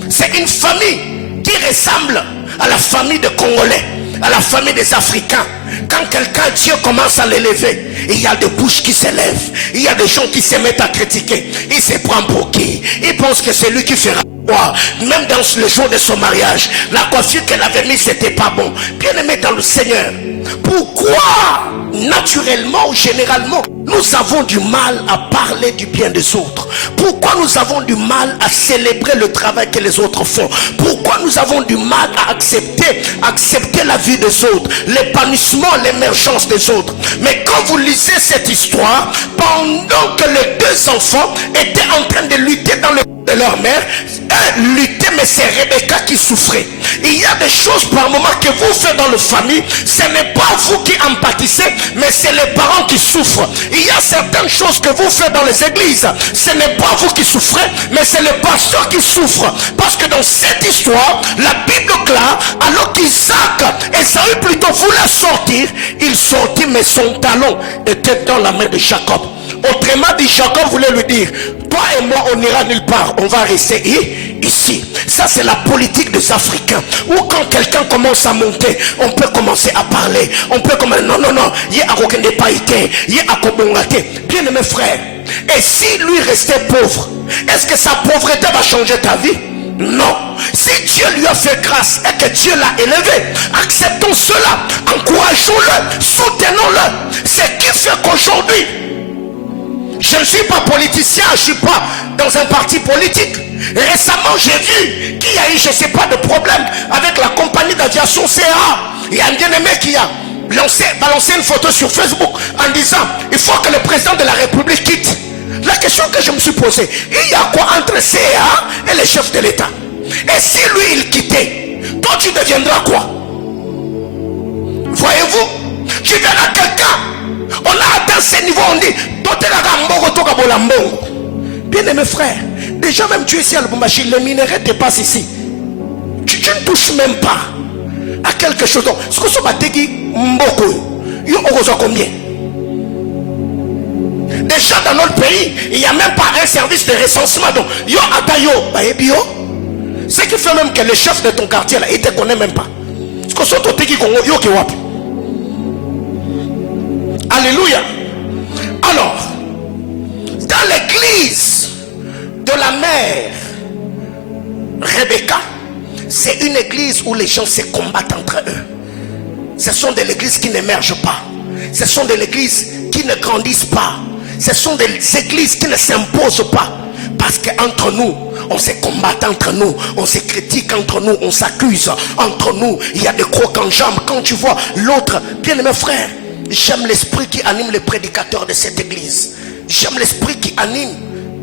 C'est une famille qui ressemble à la famille des Congolais, à la famille des Africains. Quand quelqu'un, Dieu commence à l'élever, il y a des bouches qui s'élèvent, il y a des gens qui se mettent à critiquer. Il se prend pour qui? Il pense que c'est lui qui fera. Même dans le jour de son mariage, la coiffure qu'elle avait mise, c'était pas bon. Bien aimé dans le Seigneur, pourquoi naturellement ou généralement nous avons du mal à parler du bien des autres? Pourquoi nous avons du mal à célébrer le travail que les autres font? Pourquoi nous avons du mal à accepter la vie des autres, l'épanouissement, l'émergence des autres? Mais quand vous lisez cette histoire, pendant que les deux enfants étaient en train de lutter dans le de leur mère, lutter, mais c'est Rebecca qui souffrait. Il y a des choses par moment que vous faites dans la famille, ce n'est pas vous qui empathissez, mais c'est les parents qui souffrent. Il y a certaines choses que vous faites dans les églises, ce n'est pas vous qui souffrez, mais c'est le pasteur qui souffre. Parce que dans cette histoire, la Bible déclare, alors qu'Isaac, Esaü plutôt voulait sortir, il sortit, mais son talon était dans la main de Jacob. Autrement dit, Jacob voulait lui dire: Toi et moi, on n'ira nulle part. On va rester ici. Ça, c'est la politique des Africains. Ou quand quelqu'un commence à monter, on peut commencer à parler. On peut commencer... Non. Il a aucun dépaïté. Il a kobongate. Bien aimé frère. Et si lui restait pauvre, est-ce que sa pauvreté va changer ta vie? Non. Si Dieu lui a fait grâce et que Dieu l'a élevé, acceptons cela. Encourageons-le. Soutenons-le. C'est qui fait qu'aujourd'hui, je ne suis pas politicien, je ne suis pas dans un parti politique. Récemment, j'ai vu qu'il y a eu, je ne sais pas, de problème avec la compagnie d'aviation CA. Il y a un bien-aimé qui a balancé une photo sur Facebook en disant il faut que le président de la République quitte. La question que je me suis posée, il y a quoi entre CA et le chef de l'État? Et si lui il quittait, toi tu deviendras quoi? Voyez-vous, tu verras quelqu'un. On a atteint ce niveau, on dit bien aimé frère, déjà même tu es ici à Lubumbashi, le minerai te passe ici. Tu ne touches même pas à quelque chose. Ce que ce bategi mboko, yo ogozo combien? Déjà dans notre pays, il n'y a même pas un service de recensement. Donc, yo atayo, baebio. Ce qui fait même que le chef de ton quartier là, il te connaît même pas. Ce que ce totegi kongo yo ke wapi. Alléluia. Alors, dans l'église de la mère Rebecca, c'est une église où les gens se combattent entre eux. Ce sont des églises qui n'émergent pas. Ce sont des églises qui ne grandissent pas. Ce sont des églises qui ne s'imposent pas. Parce qu'entre nous, on se combat entre nous, on se critique entre nous, on s'accuse entre nous. Il y a des crocs en jambes. Quand tu vois l'autre, bien aimé frère, j'aime l'esprit qui anime les prédicateurs de cette église. J'aime l'esprit qui anime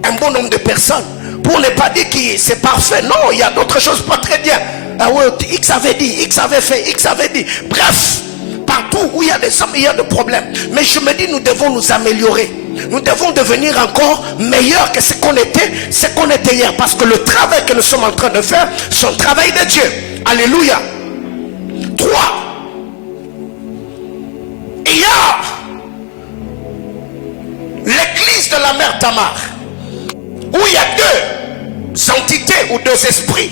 un bon nombre de personnes. Pour ne pas dire que c'est parfait. Non, il y a d'autres choses pas très bien. Ah ouais, X avait dit, X avait fait, X avait dit. Bref, partout où il y a des hommes, il y a des problèmes. Mais je me dis, nous devons nous améliorer. Nous devons devenir encore meilleurs que ce qu'on était hier. Parce que le travail que nous sommes en train de faire, c'est un travail de Dieu. Alléluia. 3. Il y a l'église de la mère Tamar, où il y a deux entités ou deux esprits.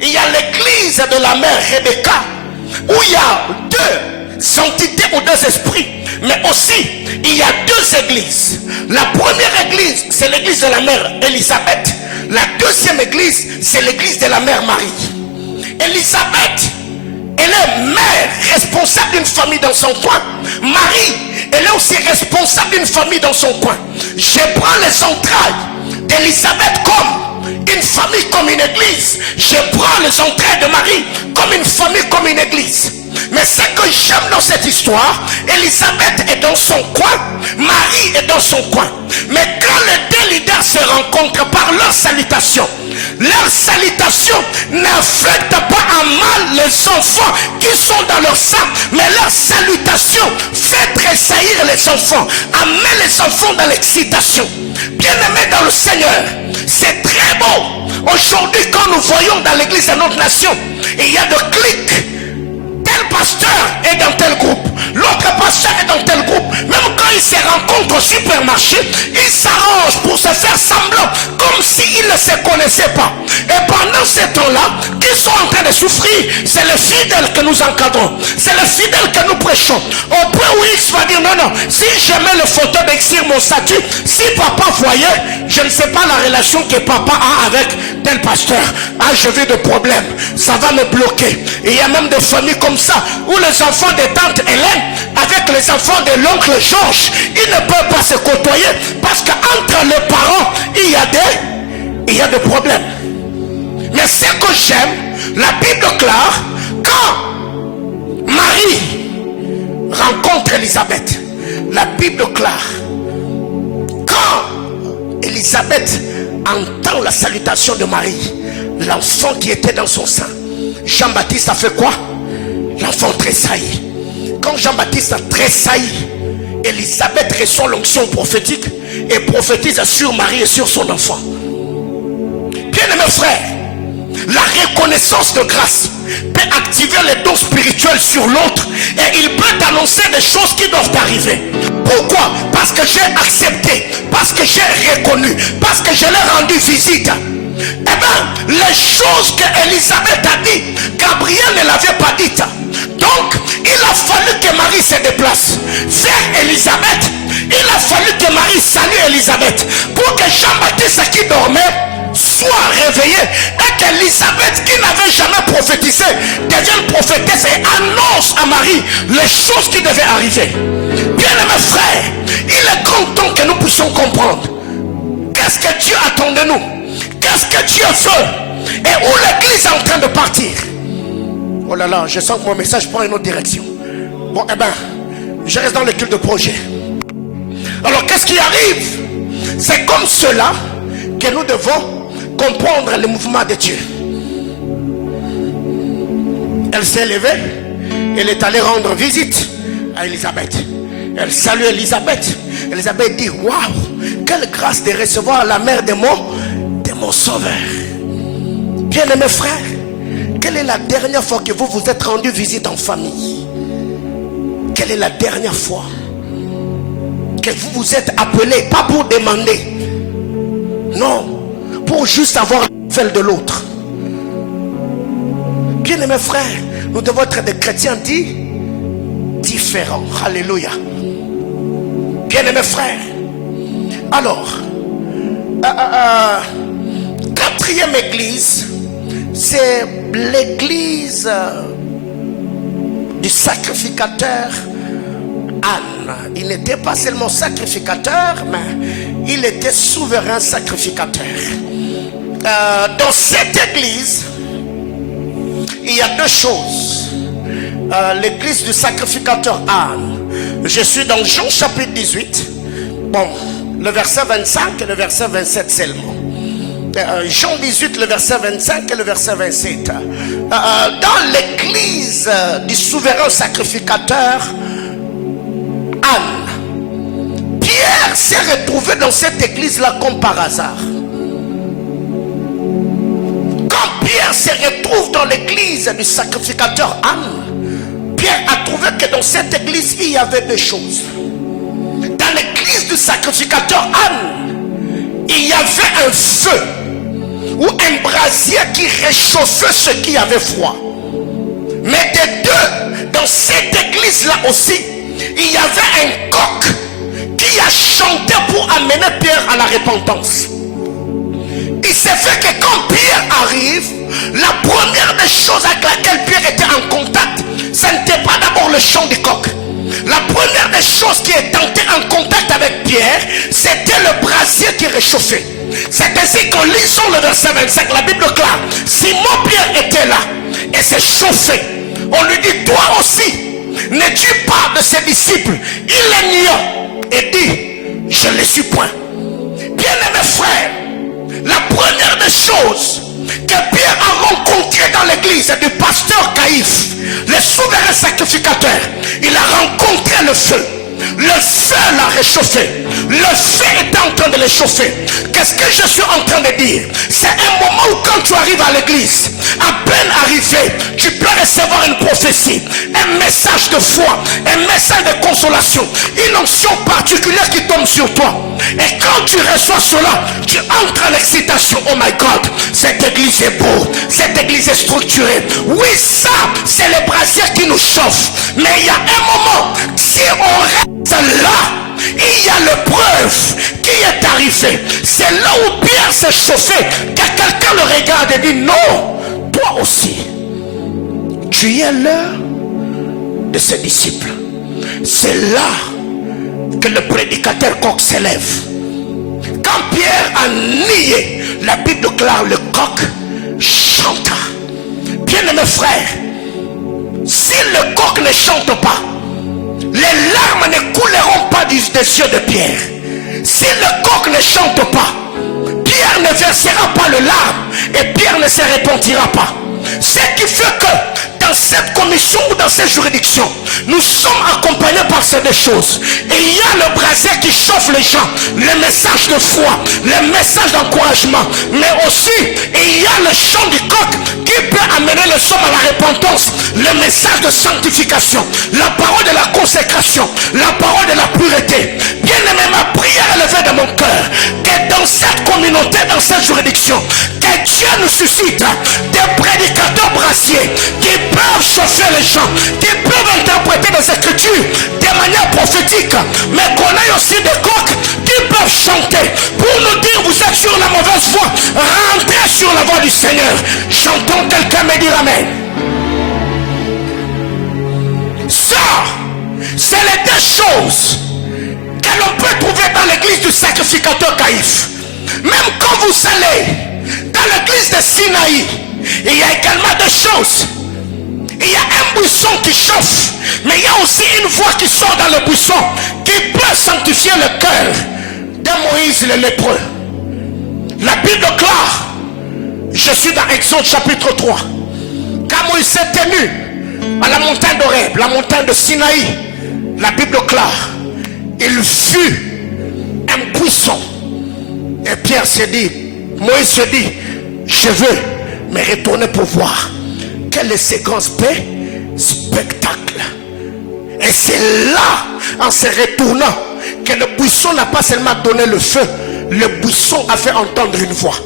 Il y a l'église de la mère Rebecca, où il y a deux entités ou deux esprits. Mais aussi, il y a deux églises. La première église, c'est l'église de la mère Élisabeth. La deuxième église, c'est l'église de la mère Marie. Élisabeth, elle est mère, responsable d'une famille dans son coin. Marie, elle est aussi responsable d'une famille dans son coin. Je prends les entrailles d'Élisabeth comme une famille, comme une église. Je prends les entrailles de Marie comme une famille, comme une église. Mais ce que j'aime dans cette histoire, Élisabeth est dans son coin, Marie est dans son coin. Mais quand les deux leaders se rencontrent par leur salutation n'affecte pas à mal les enfants qui sont dans leur sein, mais leur salutation fait tressaillir les enfants, amène les enfants dans l'excitation. Bien-aimés dans le Seigneur, c'est très beau. Aujourd'hui, quand nous voyons dans l'église de notre nation, il y a de clics. Tel pasteur est dans tel groupe, l'autre pasteur est dans tel groupe. Même quand ils se rencontrent au supermarché, ils s'arrangent pour se faire semblant comme s'ils ne se connaissaient pas. Et pendant ce temps-là, qu'ils sont en train de souffrir, c'est le fidèle que nous encadrons, c'est le fidèle que nous prêchons. Au point où X va dire non, si je mets le photo d'X sur mon statut, si papa voyait, je ne sais pas la relation que papa a avec tel pasteur. Ah, je vis de problèmes, ça va me bloquer. Et il y a même des familles comme ça, où les enfants de tante Hélène avec les enfants de l'oncle Georges, ils ne peuvent pas se côtoyer parce qu'entre les parents il y a des problèmes. Mais ce que j'aime, la Bible déclare, quand Marie rencontre Élisabeth, la Bible déclare, quand Élisabeth entend la salutation de Marie, l'enfant qui était dans son sein, Jean-Baptiste a fait quoi? L'enfant tressaillit. Quand Jean-Baptiste a tressailli, Élisabeth reçoit l'onction prophétique et prophétise sur Marie et sur son enfant. Bien-aimés frères, La reconnaissance de grâce peut activer les dons spirituels sur l'autre et il peut t'annoncer des choses qui doivent arriver. Pourquoi? Parce que j'ai accepté, parce que j'ai reconnu, parce que je l'ai rendu visite. Eh bien, les choses que Élisabeth a dit, Gabriel ne l'avait pas dites. Donc, il a fallu que Marie se déplace vers Élisabeth. Il a fallu que Marie salue Élisabeth pour que Jean-Baptiste qui dormait soit réveillé et qu'Élisabeth qui n'avait jamais prophétisé devienne prophétesse et annonce à Marie les choses qui devaient arriver. Bien-aimés frères, il est grand temps que nous puissions comprendre qu'est-ce que Dieu attend de nous, qu'est-ce que Dieu veut et où l'église est en train de partir. Oh là là, je sens que mon message prend une autre direction. Bon, eh bien, je reste dans le culte de projet. Alors, qu'est-ce qui arrive? C'est comme cela que nous devons comprendre le mouvement de Dieu. Elle s'est levée, elle est allée rendre visite à Élisabeth. Elle salue Élisabeth. Élisabeth dit: waouh, quelle grâce de recevoir la mère de mon sauveur. Bien-aimés frères, quelle est la dernière fois que vous vous êtes rendu visite en famille? Quelle est la dernière fois que vous vous êtes appelé, pas pour demander, non, pour juste avoir la nouvelle de l'autre? Bien-aimés frères, nous devons être des chrétiens différents. Alléluia. Bien-aimés frères, alors, quatrième église, c'est l'église du sacrificateur Anne. Il n'était pas seulement sacrificateur, mais il était souverain sacrificateur. Dans cette église, il y a deux choses. L'église du sacrificateur Anne. Je suis dans Jean chapitre 18. Bon, le verset 25 et le verset 27 seulement. Jean 18, le verset 25 et le verset 27. Dans l'église du souverain sacrificateur Anne, Pierre s'est retrouvé dans cette église-là comme par hasard. Quand Pierre se retrouve dans l'église du sacrificateur Anne, Pierre a trouvé que dans cette église, il y avait deux choses. Dans l'église du sacrificateur Anne, il y avait un feu ou un brasier qui réchauffait ceux qui avaient froid. Mais des deux, dans cette église-là aussi, il y avait un coq qui a chanté pour amener Pierre à la repentance. Il s'est fait que quand Pierre arrive, la première des choses avec laquelle Pierre était en contact, ce n'était pas d'abord le chant du coq. La première des choses qui est entrée en contact avec Pierre, c'était le brasier qui réchauffait. C'est ainsi qu'en lisant le verset 25, la Bible clame, Simon Pierre était là et s'est chauffé. On lui dit: toi aussi, n'es-tu pas de ses disciples? Il les nia et dit: je ne le suis point. Bien-aimés frères, la première des choses que Pierre a rencontré dans l'église du pasteur Caïphe, le souverain sacrificateur, il a rencontré le feu. Le feu l'a réchauffé. Le feu était en train de le chauffer. Qu'est-ce que je suis en train de dire? C'est un moment où quand tu arrives à l'église, à peine arrivé, tu peux recevoir une prophétie, un message de foi, un message de consolation, une onction particulière qui tombe sur toi. Et quand tu reçois cela, tu entres à l'excitation. Oh my God, cette église est beau, cette église est structurée. Oui, ça, c'est le brasier qui nous chauffe. Mais il y a un moment, si on reste là, il y a le preuve qui est arrivé. C'est là où Pierre s'est chauffé, que quelqu'un le regarde et dit: non, toi aussi, tu es l'un de ses disciples. C'est là que le prédicateur coq s'élève. Quand Pierre a nié, la Bible déclare: le coq chanta. Bien-aimés frères, si le coq ne chante pas, les larmes ne couleront pas des yeux de Pierre. Si le coq ne chante pas, Pierre ne versera pas le larme et Pierre ne se repentira pas. Ce qui fait que dans cette commission ou dans cette juridiction, nous sommes accompagnés par ces deux choses. Et il y a le brasier qui chauffe les gens, les messages de foi, les messages d'encouragement, mais aussi il y a le chant du coq qui peut amener les hommes à la repentance, le message de sanctification, la parole de la consécration, la parole de la pureté. Bien aimé, ma prière est levée dans mon cœur, que dans cette communauté, dans cette juridiction, que Dieu nous suscite des prédicateurs brassiers qui peuvent chauffer les gens, qui peuvent interpréter les Écritures de manière prophétique, mais qu'on ait aussi des coqs qui peuvent chanter pour nous dire: vous êtes sur la mauvaise voie, rentrez sur la voie du Seigneur. J'entends quelqu'un me dire amen. Ça, c'est les deux choses que l'on peut trouver dans l'église du sacrificateur Caïphe. Même quand vous allez dans l'église de Sinaï, il y a également deux choses. Il y a un buisson qui chauffe, mais il y a aussi une voix qui sort dans le buisson qui peut sanctifier le cœur de Moïse le lépreux. La Bible déclare, je suis dans Exode chapitre 3, quand Moïse s'est tenu à la montagne d'Horeb, la montagne de Sinaï, la Bible déclare, il fut un buisson. Et Pierre se dit, Moïse se dit, je veux me retourner pour voir quel est ce grand spectacle. Et c'est là, en se retournant, que le buisson n'a pas seulement donné le feu, le buisson a fait entendre une voix.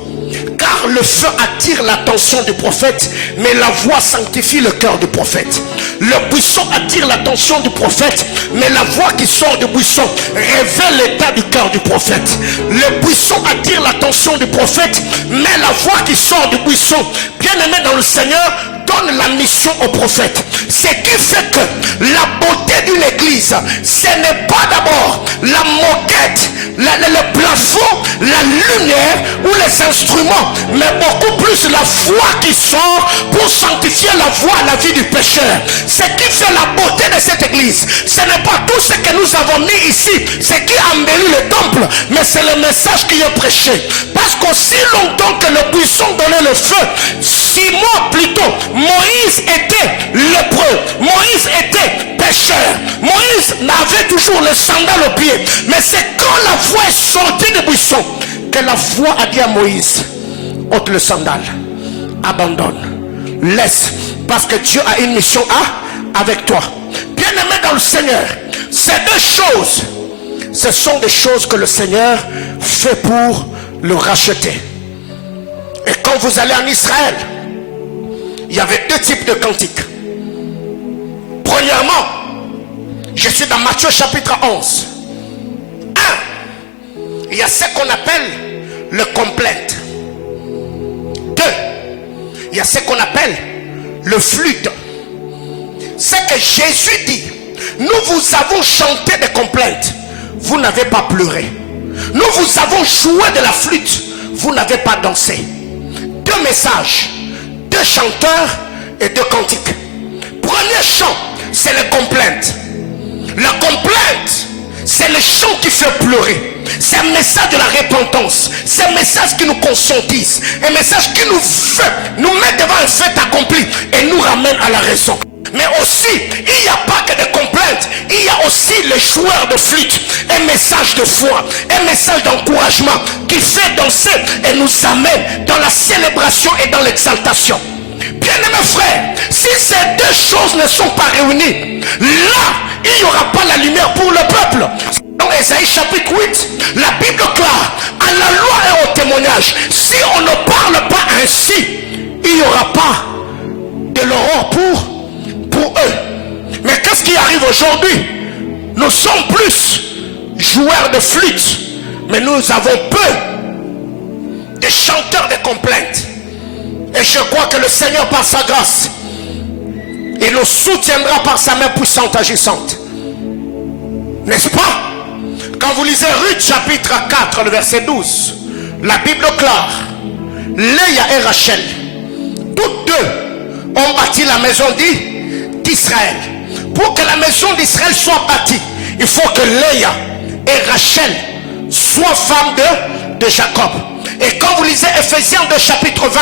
Car le feu attire l'attention du prophète, mais la voix sanctifie le cœur du prophète. Le buisson attire l'attention du prophète, mais la voix qui sort du buisson révèle l'état du cœur du prophète. Le buisson attire l'attention du prophète, mais la voix qui sort du buisson, bien aimé dans le Seigneur, donne la mission au prophète. Ce qui fait que la beauté d'une église, ce n'est pas d'abord la moquette, le plafond, la lumière ou les instruments, mais beaucoup plus la foi qui sort pour sanctifier la voie à la vie du pécheur. Ce qui fait la beauté de cette église, ce n'est pas tout ce que nous avons mis ici, ce qui embellit le temple, mais c'est le message qui est prêché. Parce qu'aussi longtemps que le buisson donnait le feu, 6 mois plus tôt, Moïse était lépreux, Moïse était pécheur, Moïse n'avait toujours le sandal au pied. Mais c'est quand la voix est sortie du buisson que la voix a dit à Moïse: ôte le sandal, abandonne, laisse, parce que Dieu a une mission avec toi. Bien aimé dans le Seigneur, ces deux choses, ce sont des choses que le Seigneur fait pour le racheter. Et quand vous allez en Israël, il y avait deux types de cantiques. Premièrement, je suis dans Matthieu chapitre 11. 1. Il y a ce qu'on appelle le complainte. 2. Il y a ce qu'on appelle le flûte. C'est que Jésus dit: nous vous avons chanté des complaintes, vous n'avez pas pleuré. Nous vous avons joué de la flûte, vous n'avez pas dansé. Deux messages, deux chanteurs et deux cantiques. Premier chant, c'est le complainte. La complainte, c'est le chant qui fait pleurer. C'est un message de la repentance. C'est un message qui nous conscientise. Un message qui nous fait, nous met devant un fait accompli et nous ramène à la raison. Mais aussi, il n'y a pas que des complaintes, il y a aussi les joueurs de flûte. Un message de foi, un message d'encouragement qui fait danser et nous amène dans la célébration et dans l'exaltation. Bien-aimés frères, si ces deux choses ne sont pas réunies, là, il n'y aura pas la lumière pour le peuple. Dans Ésaïe chapitre 8, la Bible déclare à la loi et au témoignage: si on ne parle pas ainsi, il n'y aura pas de l'aurore pour eux. Mais qu'est-ce qui arrive aujourd'hui? Nous sommes plus joueurs de flûte, mais nous avons peu de chanteurs de complaintes. Et je crois que le Seigneur, par sa grâce, il nous soutiendra par sa main puissante agissante. N'est-ce pas? Quand vous lisez Ruth chapitre 4, le verset 12, la Bible déclare: Léa et Rachel, toutes deux, ont bâti la maison d'Israël. Pour que la maison d'Israël soit bâtie, il faut que Léa et Rachel soient femmes de Jacob. Et quand vous lisez Ephésiens 2 chapitre 20,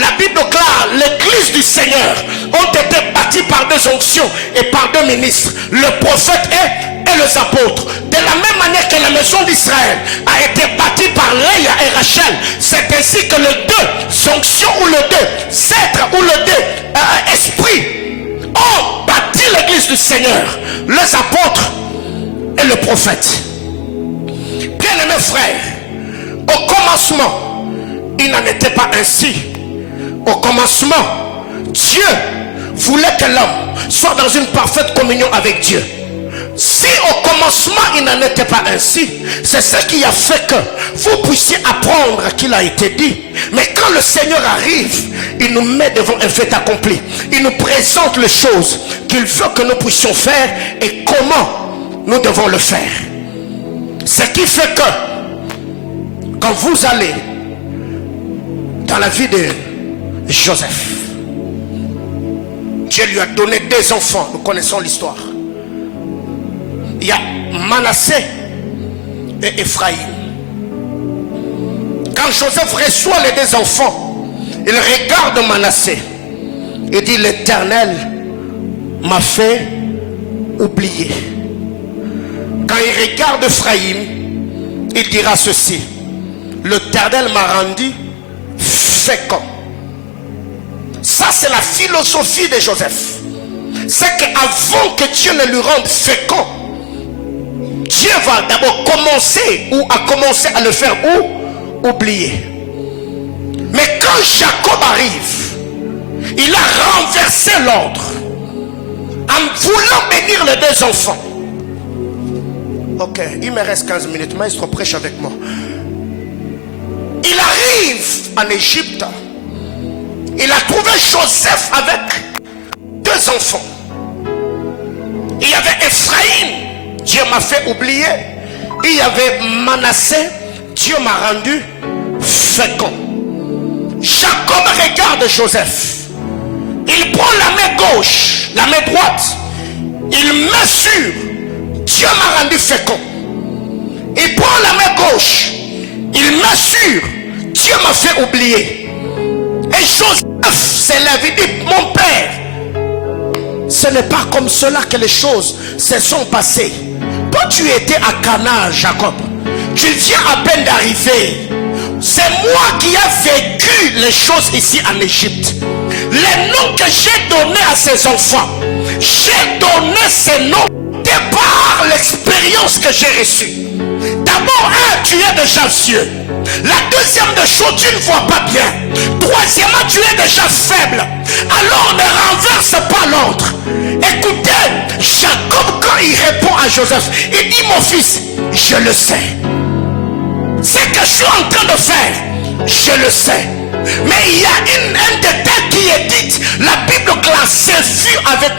la Bible déclare: l'église du Seigneur ont été bâties bâti par deux onctions et par deux ministres, le prophète et les apôtres. De la même manière que la maison d'Israël a été bâtie par Léa et Rachel, c'est ainsi que les deux onctions ou les deux cèdres ou les deux esprits ont bâti l'église du Seigneur, les apôtres et le prophète. Bien-aimés frères, au commencement, il n'en était pas ainsi. Au commencement, Dieu voulait que l'homme soit dans une parfaite communion avec Dieu. Si au commencement il n'en était pas ainsi, c'est ce qui a fait que vous puissiez apprendre qu'il a été dit. Mais quand le Seigneur arrive, il nous met devant un fait accompli. Il nous présente les choses qu'il veut que nous puissions faire et comment nous devons le faire. Ce qui fait que quand vous allez dans la vie de Joseph, Dieu lui a donné des enfants. Nous connaissons l'histoire. Il y a Manassé et Ephraïm. Quand Joseph reçoit les deux enfants, il regarde Manassé et dit: l'Éternel m'a fait oublier. Quand il regarde Ephraïm, il dira ceci: l'Éternel m'a rendu fécond. Ça, c'est la philosophie de Joseph. C'est qu'avant que Dieu ne lui rende fécond, Dieu va d'abord commencer ou a commencé à le faire ou oublier. Mais quand Jacob arrive, il a renversé l'ordre en voulant bénir les deux enfants. Ok, il me reste 15 minutes. Maestro, prêche avec moi. Il arrive en Égypte. Il a trouvé Joseph avec deux enfants. Il y avait Ephraïm, Dieu m'a fait oublier. Il y avait Manassé, Dieu m'a rendu fécond. Jacob regarde Joseph. Il prend la main gauche, la main droite. Il mesure, Dieu m'a rendu fécond. Il prend la main gauche. Il mesure, Dieu m'a fait oublier. Et Joseph s'élève et dit: mon père, ce n'est pas comme cela que les choses se sont passées. Toi tu étais à Cana, Jacob. Tu viens à peine d'arriver. C'est moi qui ai vécu les choses ici en Égypte. Les noms que j'ai donnés à ces enfants, j'ai donné ces noms de par l'expérience que j'ai reçue. D'abord, tu es déjà vieux. La deuxième des choses, tu ne vois pas bien. Troisièmement, tu es déjà faible. Alors ne renverse pas l'ordre. Écoutez, Jacob, quand il répond à Joseph, il dit: mon fils, je le sais. Ce que je suis en train de faire, je le sais. Mais il y a un détail qui est dit. La Bible classifie avec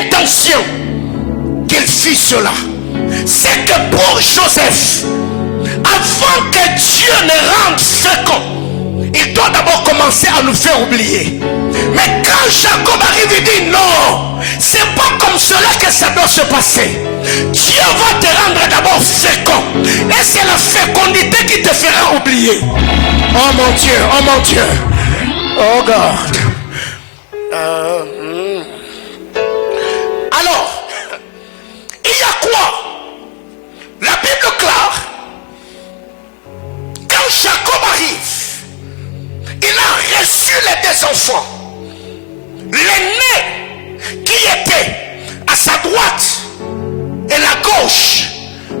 intention qu'il fit cela. C'est que pour Joseph, avant que Dieu ne rende fécond, il doit d'abord commencer à nous faire oublier. Mais quand Jacob arrive, il dit: non, c'est pas comme cela que ça doit se passer. Dieu va te rendre d'abord fécond. Et c'est la fécondité qui te fera oublier. Oh mon Dieu, oh mon Dieu. Oh God. Alors, il y a quoi? La Bible clare, quand Jacob arrive, il a reçu les deux enfants. L'aîné qui était à sa droite et la gauche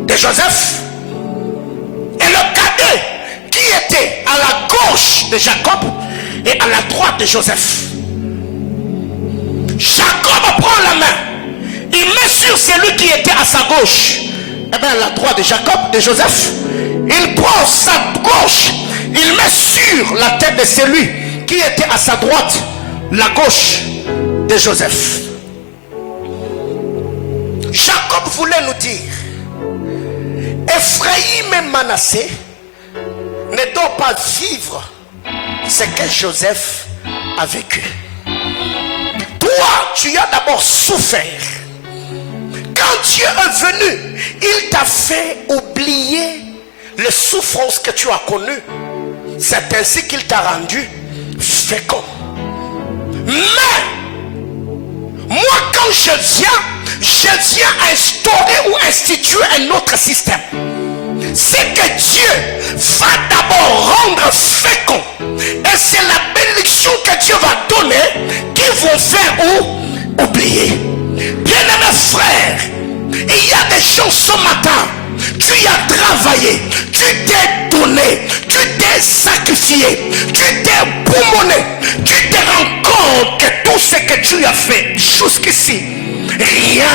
de Joseph, et le cadet qui était à la gauche de Jacob et à la droite de Joseph. Jacob prend la main, il met sur celui qui était à sa gauche, et bien la droite de Jacob, de Joseph. Il prend sa gauche, il met sur la tête de celui qui était à sa droite, la gauche de Joseph. Jacob voulait nous dire: Ephraïm et Manassé ne doivent pas vivre ce que Joseph a vécu. Toi, tu as d'abord souffert. Quand Dieu est venu, il t'a fait oublier les souffrances que tu as connues. C'est ainsi qu'il t'a rendu fécond. Mais quand je viens instaurer ou instituer un autre système. C'est que Dieu va d'abord rendre fécond. Et c'est la bénédiction que Dieu va donner qui vont faire oublier. Bien-aimés frères, il y a des gens ce matin, tu y as travaillé, tu t'es donné, tu t'es sacrifié, tu t'es boumonné, tu te rends compte que tout ce que tu as fait jusqu'ici, rien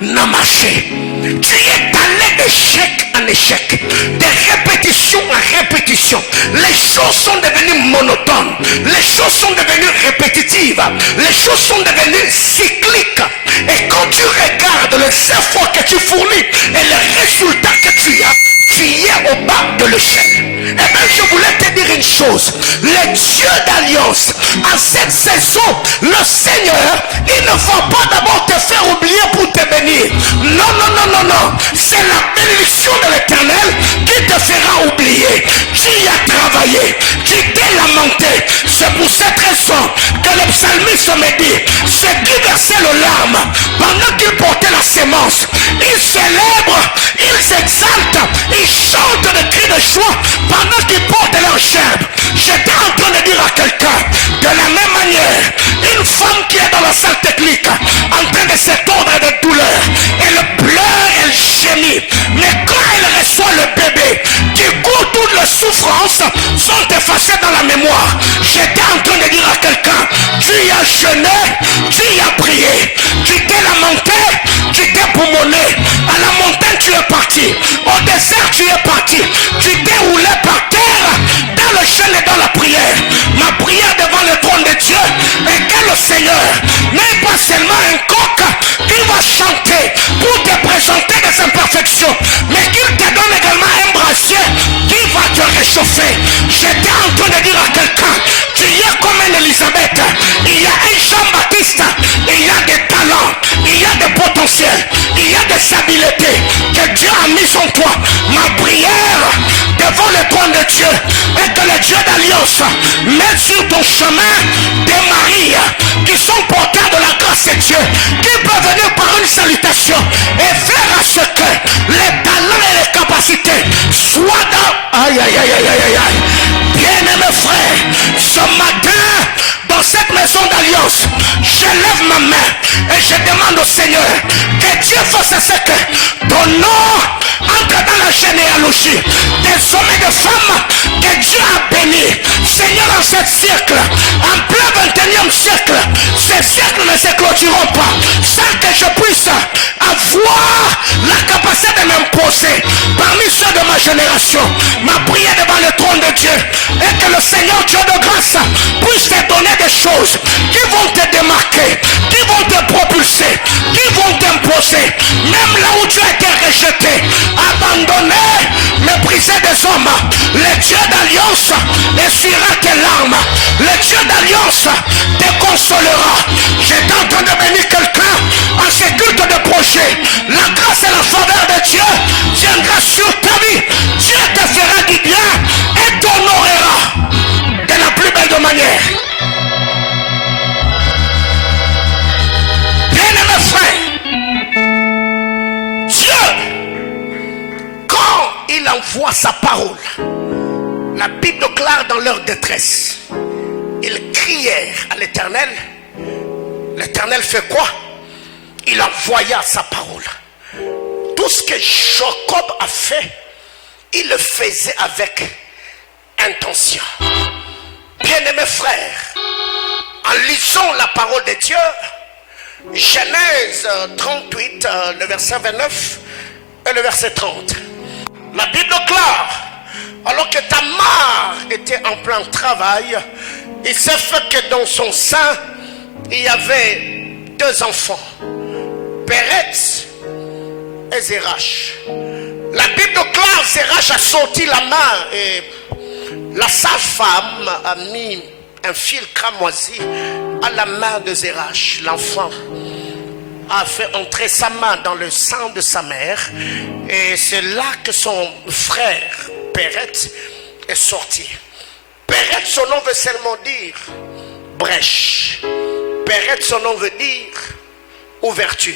n'a marché. Tu es allé d'échec en échec, de répétition en répétition. Les choses sont devenues monotones, les choses sont devenues répétitives, les choses sont devenues cycliques. Et quand tu regardes les efforts que tu fournis et les résultats que tu as, tu es au bas de l'échelle. Eh bien, je voulais te dire une chose. Le Dieu d'alliance, en cette saison, le Seigneur, il ne va pas d'abord te faire oublier pour te bénir. Non, non, non, non, non. C'est la bénédiction de l'Éternel qui te fera oublier. Tu y as travaillé, tu t'es lamenté. C'est pour cette raison que le psalmiste me dit, ceux qui versaient le larmes pendant qu'ils portaient la sémence, ils célèbrent, ils exaltent, ils chantent des cris de joie pendant qu'ils portent leur gerbe. J'étais en train de dire à quelqu'un, de la même manière, une femme qui est dans la salle technique, en train de s'étendre de douleur, elle pleure, elle gémit, mais quand elle reçoit le bébé, du coup toutes les souffrances sont effacées dans la mémoire. J'étais en train de dire à quelqu'un, tu y as jeûné, tu y as prié, tu t'es lamenté, tu t'es poumonné, à la montagne tu es parti, au désert tu es parti, tu t'es roulé par terre, dans le jeûne et dans la prière. Ma prière devant le trône de Dieu est que le Seigneur n'est pas seulement un coq qui va chanter pour te présenter des imperfections, mais qu'il te donne également un brasier qui va te réchauffer. J'étais en train de dire à quelqu'un, tu es comme une Élisabeth, il y a un Jean-Baptiste, il y a des talents, il y a des potentiels, il y a des habiletés que Dieu a mis en toi. Ma prière devant le trône de Dieu est que le Dieu d'alliance mette sur ton chemin des maris qui sont porteurs de la grâce de Dieu, qui peuvent venir par une salutation et faire à ce que les talents et les capacités soient dans... Aïe, aïe, aïe, aïe, aïe, aïe. Bien-aimés frères, ce matin, dans cette maison d'alliance, je lève ma main et je demande au Seigneur que Dieu fasse ce que ton nom entre dans la généalogie des hommes et des femmes que Dieu a bénis. Seigneur, en ce siècle, en plein 21e siècle, ces siècles ne se clôtureront pas sans que je puisse avoir la capacité de m'imposer parmi ceux de ma génération. Ma prière devant le trône de Dieu est que le Seigneur Dieu de grâce puisse te donner des choses qui vont te démarquer, qui vont te propulser, qui vont t'imposer, même là où tu as été rejeté, abandonné, méprisé des hommes. Le Dieu d'alliance essuiera tes larmes, le Dieu d'alliance te consolera. J'étais en train de bénir quelqu'un en ce culte de projet. La grâce et la faveur de Dieu viendra sur ta vie. Dieu te fera du bien et t'honorera de la plus belle de manière. Bien-aimés frères, Dieu, quand il envoie sa parole, la Bible déclare dans leur détresse, ils crièrent à l'Éternel. L'Éternel fait quoi? Il envoya sa parole. Tout ce que Jacob a fait, il le faisait avec intention. Bien-aimés frères, en lisant la parole de Dieu, Genèse 38, le verset 29 et le verset 30, la Bible déclare, alors que Tamar était en plein travail, il s'est fait que dans son sein, il y avait deux enfants, Péretz et Zérach. La Bible déclare, Zérach a sorti la main et la sage-femme a mis un fil cramoisi à la main de Zérach. L'enfant a fait entrer sa main dans le sang de sa mère et c'est là que son frère Péretz est sorti. Péretz, son nom veut seulement dire brèche. Péretz, son nom veut dire ouverture.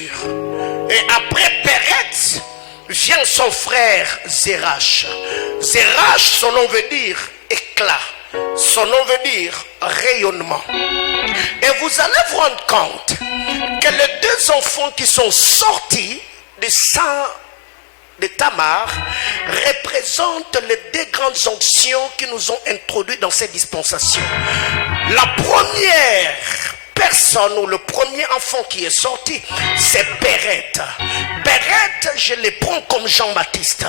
Et après Péret, vient son frère Zérach. Zérach, son nom veut dire éclat. Son nom veut dire rayonnement. Et vous allez vous rendre compte que les deux enfants qui sont sortis du sang de Tamar représentent les deux grandes onctions qui nous ont introduits dans cette dispensation. La première personne ou le premier enfant qui est sorti, c'est Péret. Péret, je le prends comme Jean-Baptiste.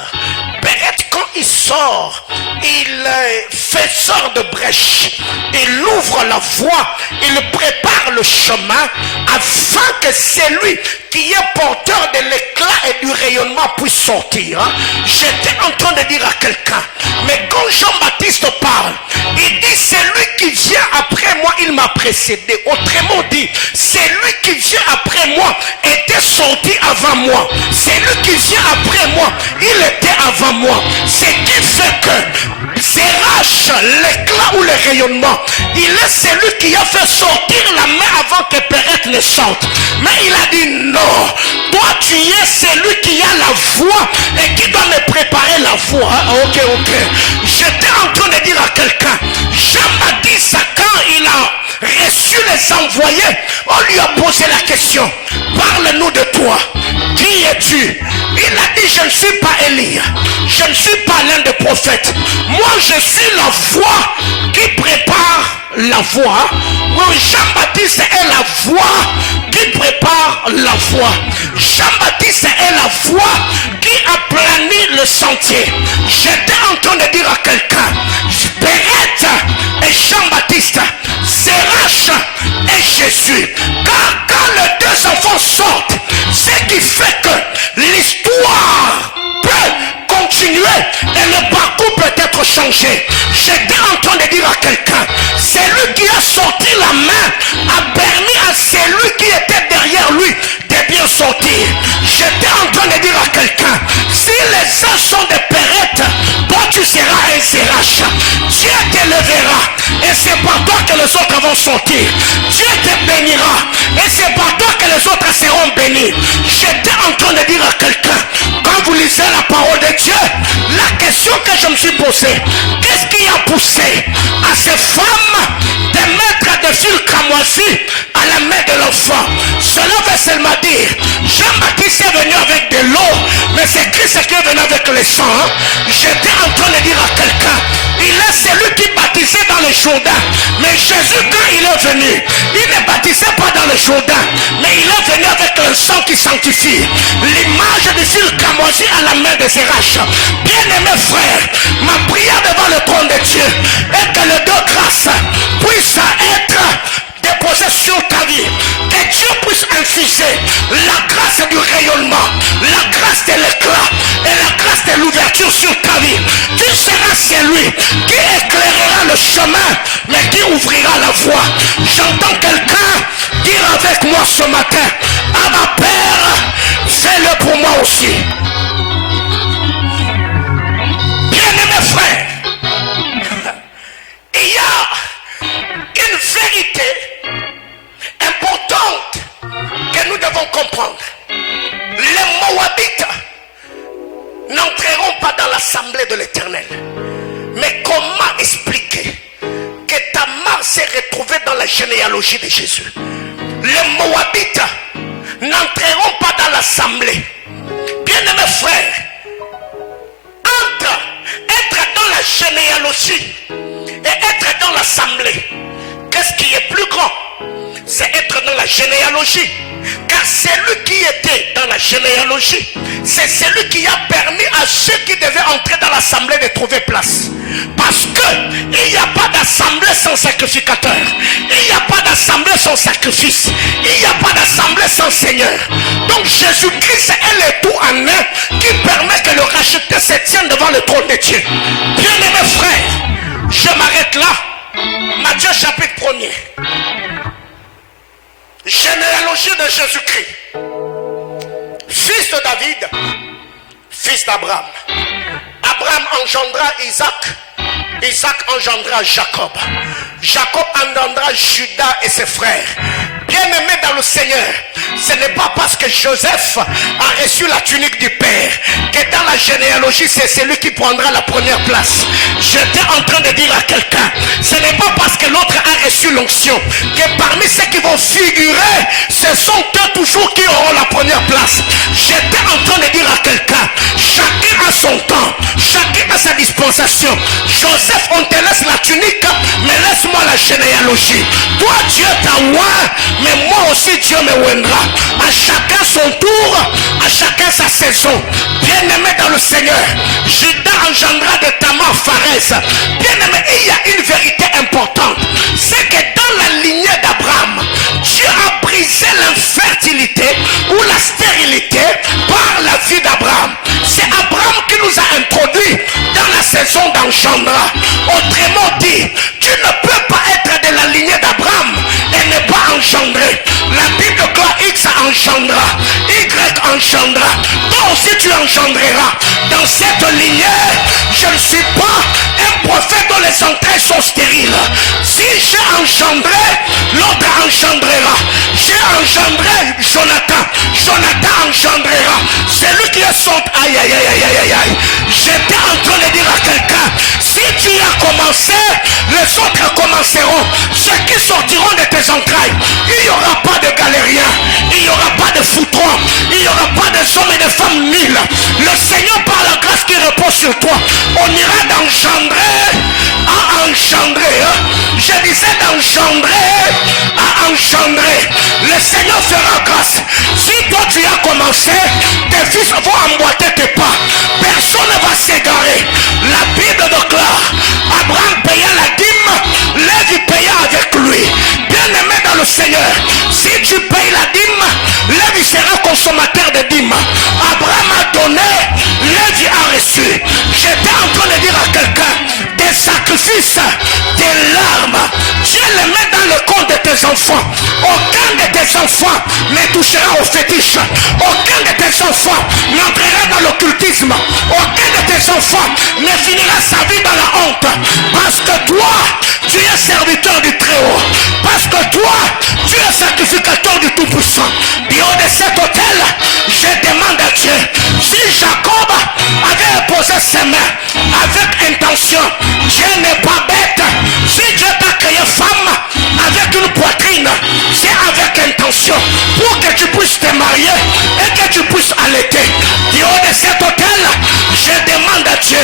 Péret, quand il sort, il fait sort de brèche, il ouvre la voie, il prépare le chemin afin que celui qui est porteur de l'éclat et du rayonnement puisse sortir. J'étais en train de dire à quelqu'un, mais quand Jean-Baptiste parle, il dit celui qui vient après moi, il m'a précédé. Autrement dit, celui qui vient après moi était sorti avant moi. Celui qui vient après moi, il était avant moi. Ce qui fait que Zérach, l'éclat ou le rayonnement, il est celui qui a fait sortir la main avant que Péret ne sorte. Mais il a dit non, toi tu es celui qui a la voix et qui doit me préparer la voie. Ok. J'étais en train de dire à quelqu'un, Jean-Baptiste, quand il a reçu les envoyés, on lui a posé la question, parle-nous de toi, qui es-tu? Il a dit, je ne suis pas Élie, je ne suis pas l'un des prophètes, moi je suis la voix qui prépare la voie. Oui, Jean-Baptiste est la voix qui prépare la voie. Jean-Baptiste est la voix qui aplanit le sentier. J'étais en train de dire à quelqu'un, Péret et Jean-Baptiste, Zérach et Jésus. Car quand les deux enfants sortent, ce qui fait que l'histoire peut continuer et le parcours peut être changé. J'étais en train de dire à quelqu'un, celui qui a sorti la main a permis à celui qui était derrière lui de bien sortir. J'étais en train de dire à quelqu'un, si les uns sont des Péret, toi tu seras un Zérach. Dieu te lèvera et c'est par toi que les autres vont sortir. Dieu te bénira et c'est par toi que les autres seront bénis. J'étais en train de dire à quelqu'un, quand vous lisez la parole de Dieu, la question que je me suis posée, qu'est-ce qui a poussé à ces femmes de mettre des fils cramoisis à la main de l'enfant? Cela veut seulement dire, Jean-Baptiste est venu avec de l'eau, mais c'est Christ qui est venu avec le sang. J'étais en train de dire à quelqu'un, il est celui qui baptisait dans le Jourdain, mais Jésus quand il est venu, il ne baptisait pas dans le Jourdain, mais il est venu avec le sang qui sanctifie. L'image du fil cramoisi à la main de Zérach. Bien-aimés frères, ma prière devant le trône de Dieu est que les deux grâces puissent être déposées sur ta vie, que Dieu puisse infuser la grâce du rayonnement, la grâce de l'éclat et la grâce de l'ouverture sur ta vie. Tu seras celui qui éclairera le chemin, mais qui ouvrira la voie. J'entends quelqu'un dire avec moi ce matin, à ma Père, fais-le pour moi aussi. Bien-aimés frères, il y a une vérité importante que nous devons comprendre. Les Moabites n'entreront pas dans l'assemblée de l'Éternel. Mais comment expliquer que Tamar s'est retrouvée dans la généalogie de Jésus? Les Moabites n'entreront pas dans l'assemblée. Bien-aimés frères, entre être dans la généalogie et être dans l'assemblée, qu'est-ce qui est plus grand? C'est être dans la généalogie. Car celui qui était dans la généalogie, c'est celui qui a permis à ceux qui devaient entrer dans l'assemblée de trouver place. Parce qu'il n'y a pas d'assemblée sans sacrificateur. Il n'y a pas d'assemblée sans sacrifice. Il n'y a pas d'assemblée sans Seigneur. Donc Jésus-Christ est le tout en un qui permet que le racheté se tienne devant le trône de Dieu. Bien-aimés frères, je m'arrête là. Matthieu chapitre 1er. Généalogie de Jésus-Christ, fils de David, fils d'Abraham. Abraham engendra Isaac, Isaac engendra Jacob, Jacob engendra Judas et ses frères. Bien-aimés dans le Seigneur, ce n'est pas parce que Joseph a reçu la tunique du Père que dans la généalogie, c'est celui qui prendra la première place. J'étais en train de dire à quelqu'un, ce n'est pas parce que l'autre a reçu l'onction que parmi ceux qui vont figurer, ce sont eux toujours qui auront la première place. J'étais en train de dire à quelqu'un, chacun a son temps, chacun a sa dispensation. Joseph, on te laisse la tunique, mais laisse-moi la généalogie. Toi, Dieu t'a oint, mais moi aussi Dieu me oindra. À chacun son tour, à chacun sa saison. Bien-aimé dans le Seigneur, Judas engendra de Tamar Pharès. Bien-aimé, il y a une vérité importante, c'est que dans la lignée d'Abraham, Dieu a brisé l'infertilité ou la stérilité par la vie d'Abraham. C'est Abraham qui nous a introduits dans la saison d'engendra. Autrement dit, tu ne peux pas être de la lignée d'Abraham et ne pas engendrer. La Bible croit X engendra, Y engendra. Toi aussi tu engendreras. Dans cette lignée, je ne suis pas un prophète dont les entrailles sont stériles. Si j'ai engendré, l'autre engendrera. J'ai engendré Jonathan, Jonathan engendrera. C'est lui qui est son... Aïe, aïe, aïe, aïe, aïe, aïe. J'étais en train de dire à quelqu'un, si tu as commencé, les autres commenceront. Ceux qui sortiront de tes entrailles, il n'y aura pas de galériens, il n'y aura pas de foutrons, il n'y aura pas de hommes et de femmes nuls. Le Seigneur, par la grâce qui repose sur toi, on ira d'engendrer à engendrer. Je disais d'engendrer à engendrer. Le Seigneur fera grâce. Si toi tu as commencé, tes fils vont emboîter tes pas. Personne ne va s'égarer. La Bible déclare, Abraham paya la dîme, Lévi paya avec lui. Bien-aimé dans le Seigneur, si tu payes la dîme, Lévi sera consommateur de dîme. Abraham a donné, Lévi a reçu. J'étais en train de dire à quelqu'un, tes sacrifices, tes larmes, Dieu les met dans le compte de tes enfants. Aucun de tes enfants ne touchera au fétiche. Aucun de tes enfants n'entrera dans l'occultisme. Aucun de tes enfants ne finira sa vie dans la honte. Parce que toi, tu es serviteur du Très-Haut. Parce que toi, tu es sacrificateur du Tout-Puissant. Du haut de cet autel, je demande à Dieu, si Jacob avait posé ses mains avec intention, Dieu n'est pas bête. Si Dieu t'a créé femme avec une poitrine, c'est avec intention pour que tu puisses te marier et que tu puisses allaiter. Du haut de cet autel, je demande à Dieu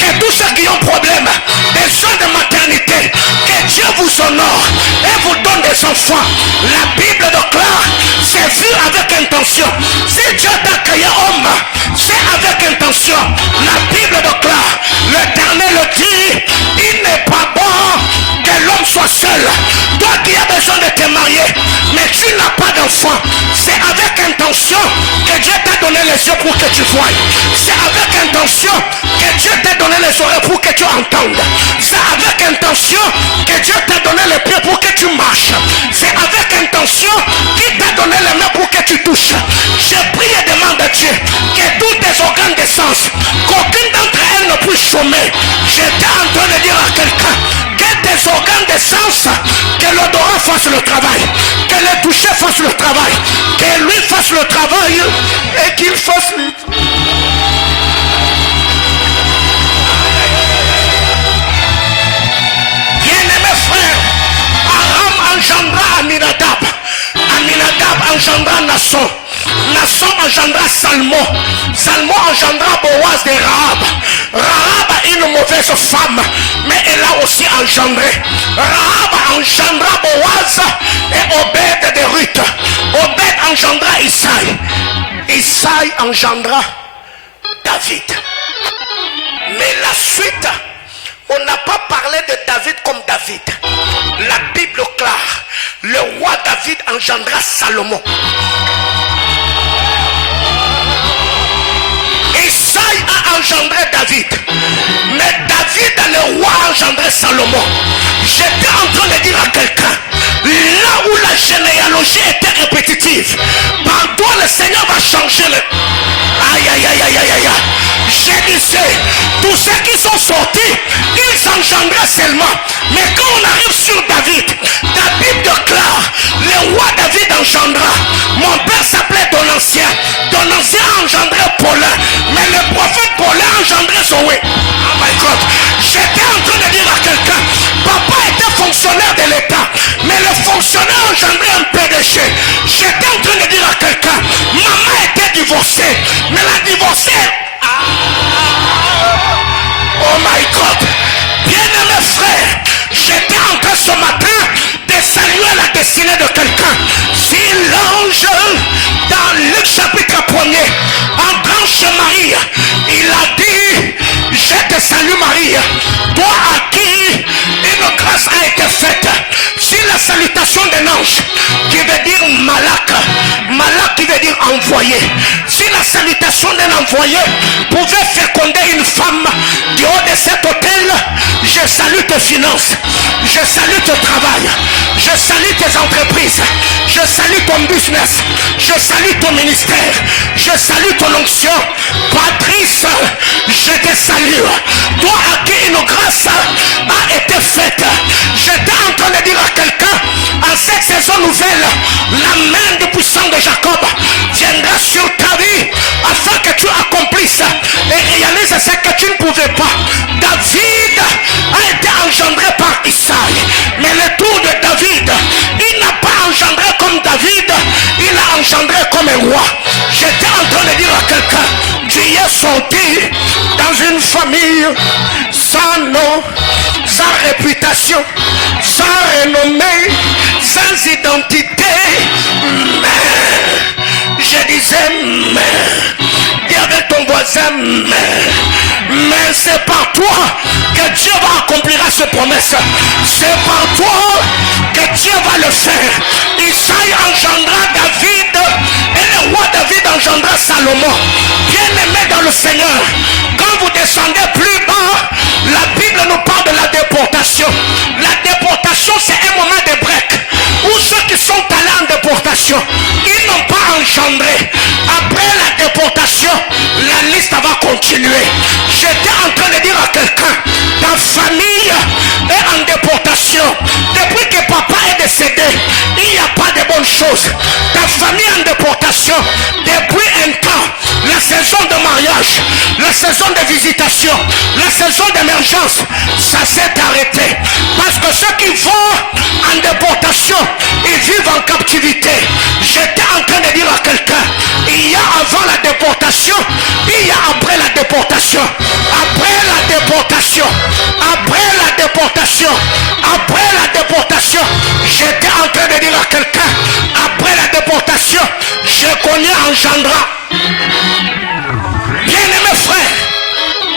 que tous ceux qui ont problème, des soins de maternité, que Dieu vous honore et vous donne des enfants. La Bible déclare, c'est vu avec intention. Si Dieu t'a créé homme, c'est avec intention. La Bible déclare, l'Éternel dit, il n'est pas bon que l'homme soit seul. Toi qui as besoin de te marier, mais tu n'as pas d'enfant, c'est avec intention que Dieu t'a donné les yeux pour que tu voies. C'est avec intention que Dieu t'a donné les oreilles pour que tu entendes. C'est avec intention que Dieu t'a donné les pieds pour que tu marches. C'est avec intention qu'il t'a donné les mains pour que tu touches. Je prie et demande à Dieu que tous tes organes de sens, qu'aucune d'entre elles ne puisse chômer. J'étais en train de dire à quelqu'un, que tes organes de sens, que l'odorat fasse le travail, que le toucher fasse le travail, que lui fasse le travail et qu'il fasse le... Bien-aimé frère, Aram engendra Aminadab, Aminadab engendra Nasson, Nasson engendra Salmon, Salmon engendra Boaz de Rahab. Rahab a une mauvaise femme, mais elle a aussi engendré. Rahab engendra Boaz et Obed de Ruth. Obed engendra Isaïe. Isaïe engendra David. Mais la suite, on n'a pas parlé de David comme David. La Bible clare, le roi David engendra Salomon. Isaïe a engendré David, mais David, le roi, a engendré Salomon. J'étais en train de dire à quelqu'un, là où la généalogie était répétitive, par toi le Seigneur va changer le... Aïe aïe aïe aïe aïe aïe. Je disais, tous ceux qui sont sortis, ils engendrent engendrait seulement. Mais quand on arrive sur David, la Bible déclare, le roi David engendra. Mon père s'appelait Donancien. Donancien a engendré Paulin. Mais le prophète Paulin a engendré Zoé. Oh my God. J'étais en train de dire à quelqu'un, papa était fonctionnaire de l'État, mais le fonctionnaire a engendré un PDG. J'étais en train de dire à quelqu'un, maman était divorcée, mais la divorcée... Oh my God. Bien-aimé frère, j'étais en train ce matin de saluer la destinée de quelqu'un. Si l'ange dans Luc chapitre 1er entrant chez Marie, il a dit, je te salue Marie, toi à qui une grâce a été faite. Si la salutation d'un ange qui veut dire malak, malak qui veut dire envoyé, si la salutation d'un envoyé pouvait féconder une femme du haut de cet hôtel, je salue tes finances, je salue ton travail, je salue tes entreprises, je salue ton business, je salue ton ministère, je salue ton onction. Patrice, je te salue. Toi à qui une grâce a été faite. J'étais en train de dire à quelqu'un, en cette saison nouvelle, la main du puissant de Jacob viendra sur ta vie afin que tu accomplisses et réalises ce que tu ne pouvais pas. David a été engendré par Isaïe, mais le tour de David, il n'a pas engendré comme David, il a engendré comme un roi. J'étais en train de dire à quelqu'un, tu es sorti dans une famille sans nom, sans réputation, sans renommée, sans identité, mais je disais mais, dis avec ton voisin mais c'est par toi que Dieu va accomplir cette promesse. C'est par toi que Dieu va le faire. Isaïe engendra David et le roi David engendra Salomon. Bien aimé dans le Seigneur, quand vous descendez plus bas, la Bible nous parle de la déportation. La déportation, c'est un moment de break où ceux qui sont allés en déportation, ils n'ont pas engendré. Après la déportation, la liste va continuer. J'étais en train de dire à quelqu'un, ta famille est en déportation. Depuis que papa est décédé, il n'y a pas de bonnes choses. Ta famille est en déportation. Depuis un temps, la saison de mariage, la saison de visitation, la saison d'émergence, ça s'est arrêté. Parce que ceux qui vont en déportation, ils vivent en captivité. J'étais en train de dire à quelqu'un, il y a avant la déportation, il y a après la déportation. Après la déportation, après la déportation, après la déportation, j'étais en train de dire à quelqu'un, après la déportation, je connais engendra. Bien-aimé frère,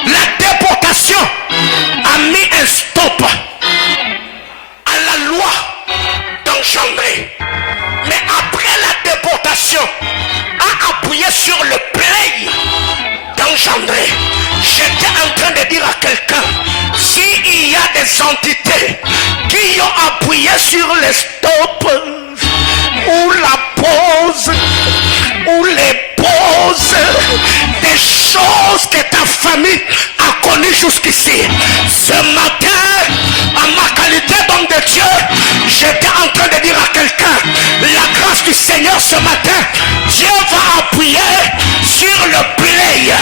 la déportation a mis un stop à la loi d'engendrer. Mais après la déportation, a appuyé sur le play d'engendrer. J'étais en train de dire à quelqu'un, s'il y a des entités qui ont appuyé sur le stop ou la pause ou les pauses des choses que ta famille a connues jusqu'ici, ce matin, en ma qualité d'homme de Dieu, j'étais en train de dire à quelqu'un, la grâce du Seigneur ce matin, Dieu va appuyer sur le play.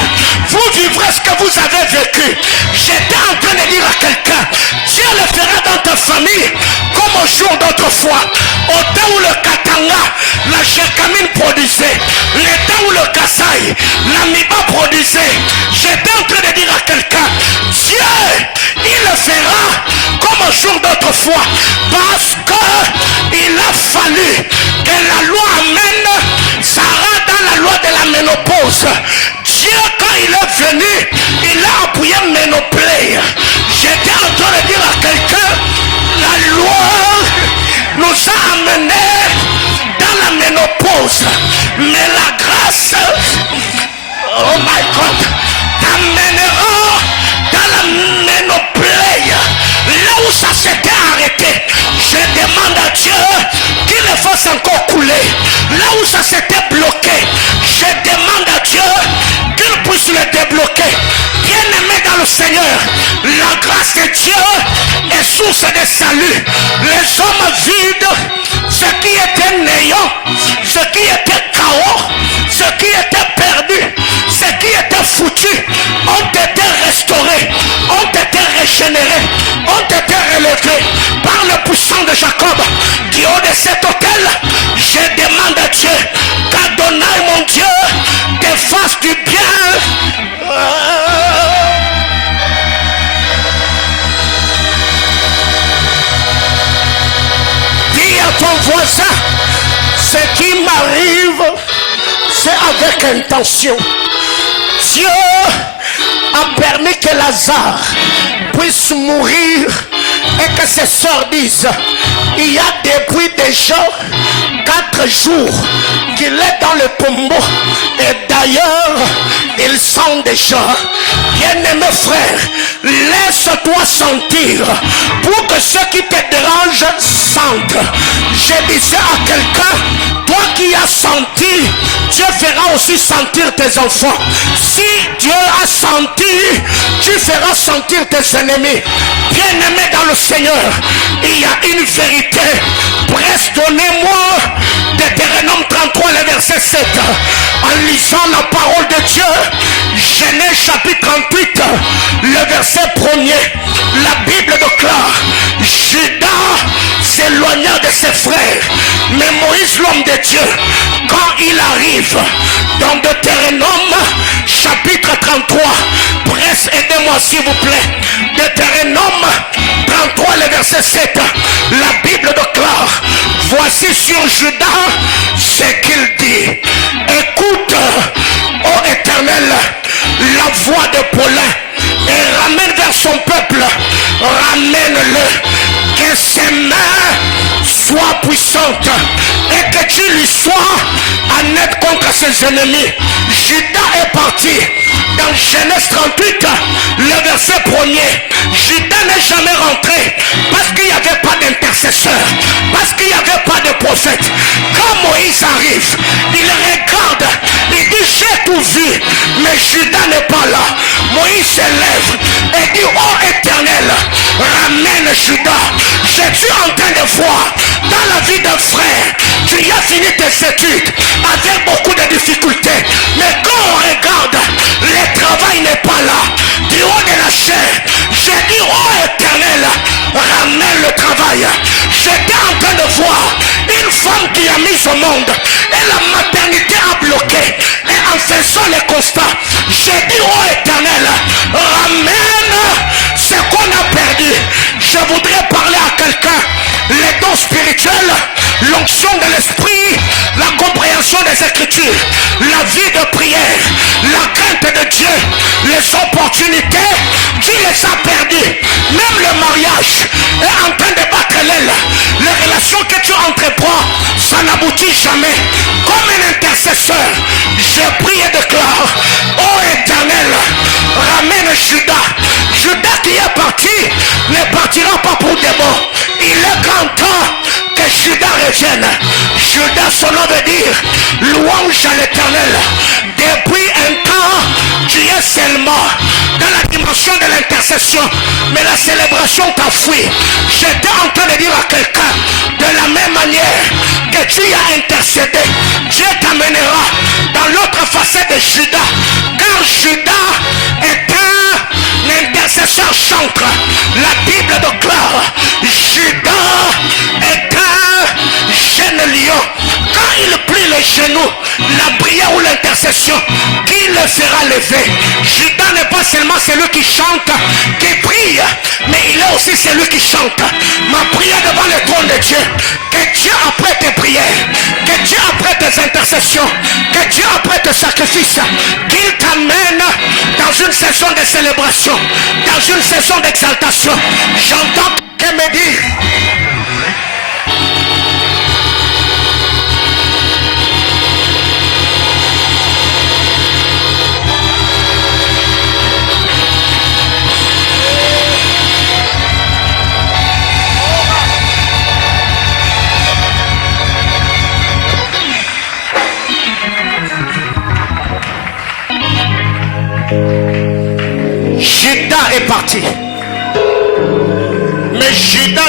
Vous vivrez ce que vous avez vécu. J'étais en train de dire à quelqu'un, Dieu le fera dans ta famille comme au jour d'autrefois, au temps où le Katanga, la Jekamine produisait, le temps où le Kassai, la Miba produisait. J'étais en train de dire à quelqu'un, Dieu, il le fera comme au jour d'autrefois, parce que il a fallu que la loi amène Sarah dans la loi de la ménopause. Dieu, quand il est venu, il a appuyé ménoplay. J'étais en train de dire à quelqu'un, la loi nous a amenés dans la ménopause, mais la grâce, oh my God, t'amènera dans la ménoplay, là où ça s'était arrêté. Je demande à Dieu qu'il le fasse encore couler. Là où ça s'était bloqué, je demande à Dieu qu'il puisse le débloquer. Bien-aimé dans le Seigneur, la grâce de Dieu est source de salut. Les hommes vides, ceux qui étaient néants, ceux qui étaient chaos, ceux qui étaient perdus, ceux qui étaient foutus, ont été restaurés, ont été régénérés, ont été relevés par le puissant de Jacob. Du haut de cet autel, je demande à Dieu qu'Adonai, mon Dieu, te fasse du bien. Dis à ton voisin, ce qui m'arrive, c'est avec intention. Dieu a permis que Lazare puisse mourir et que ses sœurs disent, il y a depuis déjà 4 jours qu'il est dans le tombeau et d'ailleurs il sent déjà. Bien-aimé frère, laisse-toi sentir pour que ceux qui te dérangent sentent. Je disais à quelqu'un, toi qui as senti, Dieu fera aussi sentir tes enfants. Si Dieu a senti, tu feras sentir tes ennemis. Bien-aimé dans le Seigneur, il y a une vérité. Presse, donnez-moi Deutéronome 33, le verset 7. En lisant la parole de Dieu, Genèse chapitre 38, le verset 1er, la Bible déclare, Judas s'éloigna de ses frères, mais Moïse, l'homme de Dieu, quand il arrive dans Deutéronome chapitre 33, presse, aidez-moi s'il vous plaît, Deutéronome 33, le verset 7, la Bible déclare, voici sur Judas ce qu'il dit, écoute, ô Éternel, la voix de Paulin et ramène vers son peuple, ramène-le, que ses mains soient puissantes et que tu lui sois en aide contre ses ennemis. Judas est parti dans Genèse 38, le verset 1er. Judas n'est jamais rentré parce qu'il n'y avait pas d'intercesseur, parce qu'il n'y avait pas de prophète. Quand Moïse arrive, il regarde, il dit j'ai tout vu, mais Judas n'est pas là. Moïse s'élève et dit oh Éternel, ramène Judas. Je suis en train de voir dans la vie d'un frère, tu y as fini tes études avec beaucoup de difficultés, mais quand on regarde, le travail n'est pas là. Du haut de la chair, j'ai dit oh Éternel, ramène le travail. J'étais en train de voir une femme qui a mis au monde et la maternité a bloqué, et en faisant le constat, j'ai dit oh Éternel, ramène ce qu'on a perdu. Je voudrais parler à quelqu'un, les dons spirituels, l'onction de l'esprit, la compréhension des Écritures, la vie de prière, la crainte de Dieu, les opportunités, tu les as perdues. Même le mariage est en train de battre l'aile. Les relations que tu entreprends, ça n'aboutit jamais. Comme un intercesseur, je prie et déclare, ô Éternel, ramène Judas. Judas qui est parti ne partira pas pour des bons. Il est grand temps que Judas revienne. Judas, son nom veut dire louange à l'Éternel. Depuis un temps, tu es seulement dans la dimension de l'intercession, mais la célébration t'a fui. J'étais en train de dire à quelqu'un, de la même manière que tu as intercédé, Dieu t'amènera dans l'autre facette de Judas. Car Judas est un intercesseur chantre. La Bible déclare, Judas est un jeune lion. Quand il plie les genoux, la prière ou l'intercession, qui le fera lever? Judas n'est pas seulement celui qui chante, qui prie, mais il est aussi celui qui chante. Ma prière devant le trône de Dieu, que Dieu après tes prières, que Dieu après tes intercessions, que Dieu après tes sacrifices, qu'il t'amène dans une saison de célébration, dans une saison d'exaltation. J'entends qu'elle me dit,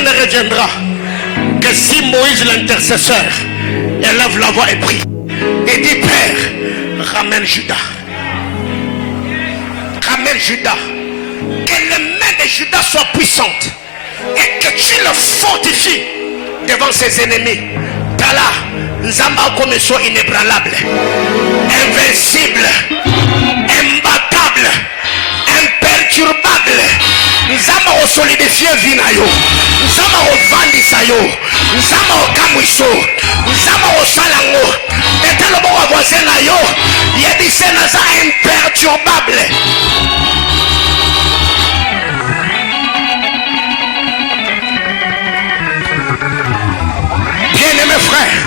cela ne reviendra que si Moïse l'intercesseur élève la voix et prie et dit Père, ramène Judas. Ramène Judas. Que les mains de Judas soient puissantes et que tu le fortifies devant ses ennemis. Tala, Nzamba comme soit inébranlable, invincible, imbattable, imperturbable. Nzamba o solidifier vie na yo. Nzamba o vandisa yo. Nzamba o kamwiso. Nzamba o salango. Et le bon voisin na yo. Yedise naza imperturbable. Bien-aimés frères,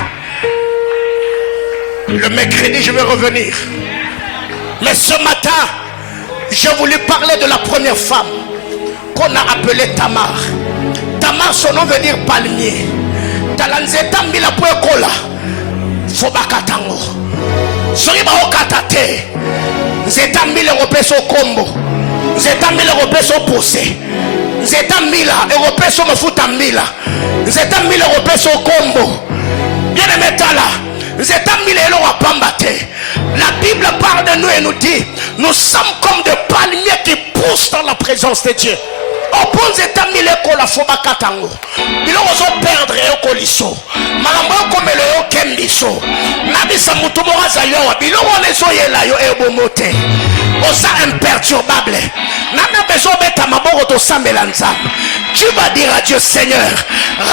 le mercredi je vais revenir. Mais ce matin, je voulais parler de la première femme qu'on a appelée Tamar. Tamar, son nom veut dire palmier. Talanzeta mila poekola. Fobakatango. Soriba okatate. Zeta mila europeso kombo. Zeta mila europeso pose. Zeta mila europeso mafuta mila. Zeta mila europeso kombo. Bien aimé Tala. Zeta mila elo wapambate. La Bible parle de nous et nous dit, nous sommes comme des palmiers qui poussent dans la présence de Dieu. Au bon état mille kola foba katango. Bilo ozo perdre ekoliso. Malambo comme le kembiso. Nabisa mutumora zayo. Bilo onezo yela yo ebomote. Osa imperturbable. Nana besoin beta maboko to sambelanza. Tu vas dire à Dieu Seigneur,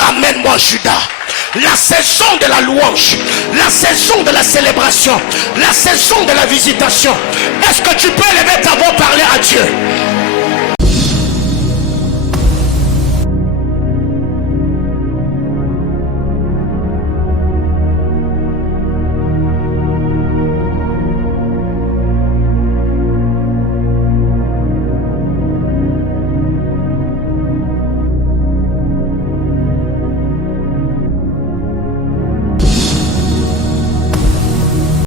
ramène-moi Judas. La saison de la louange, la saison de la célébration, la saison de la visitation. Est-ce que tu peux lever ta voix parler à Dieu?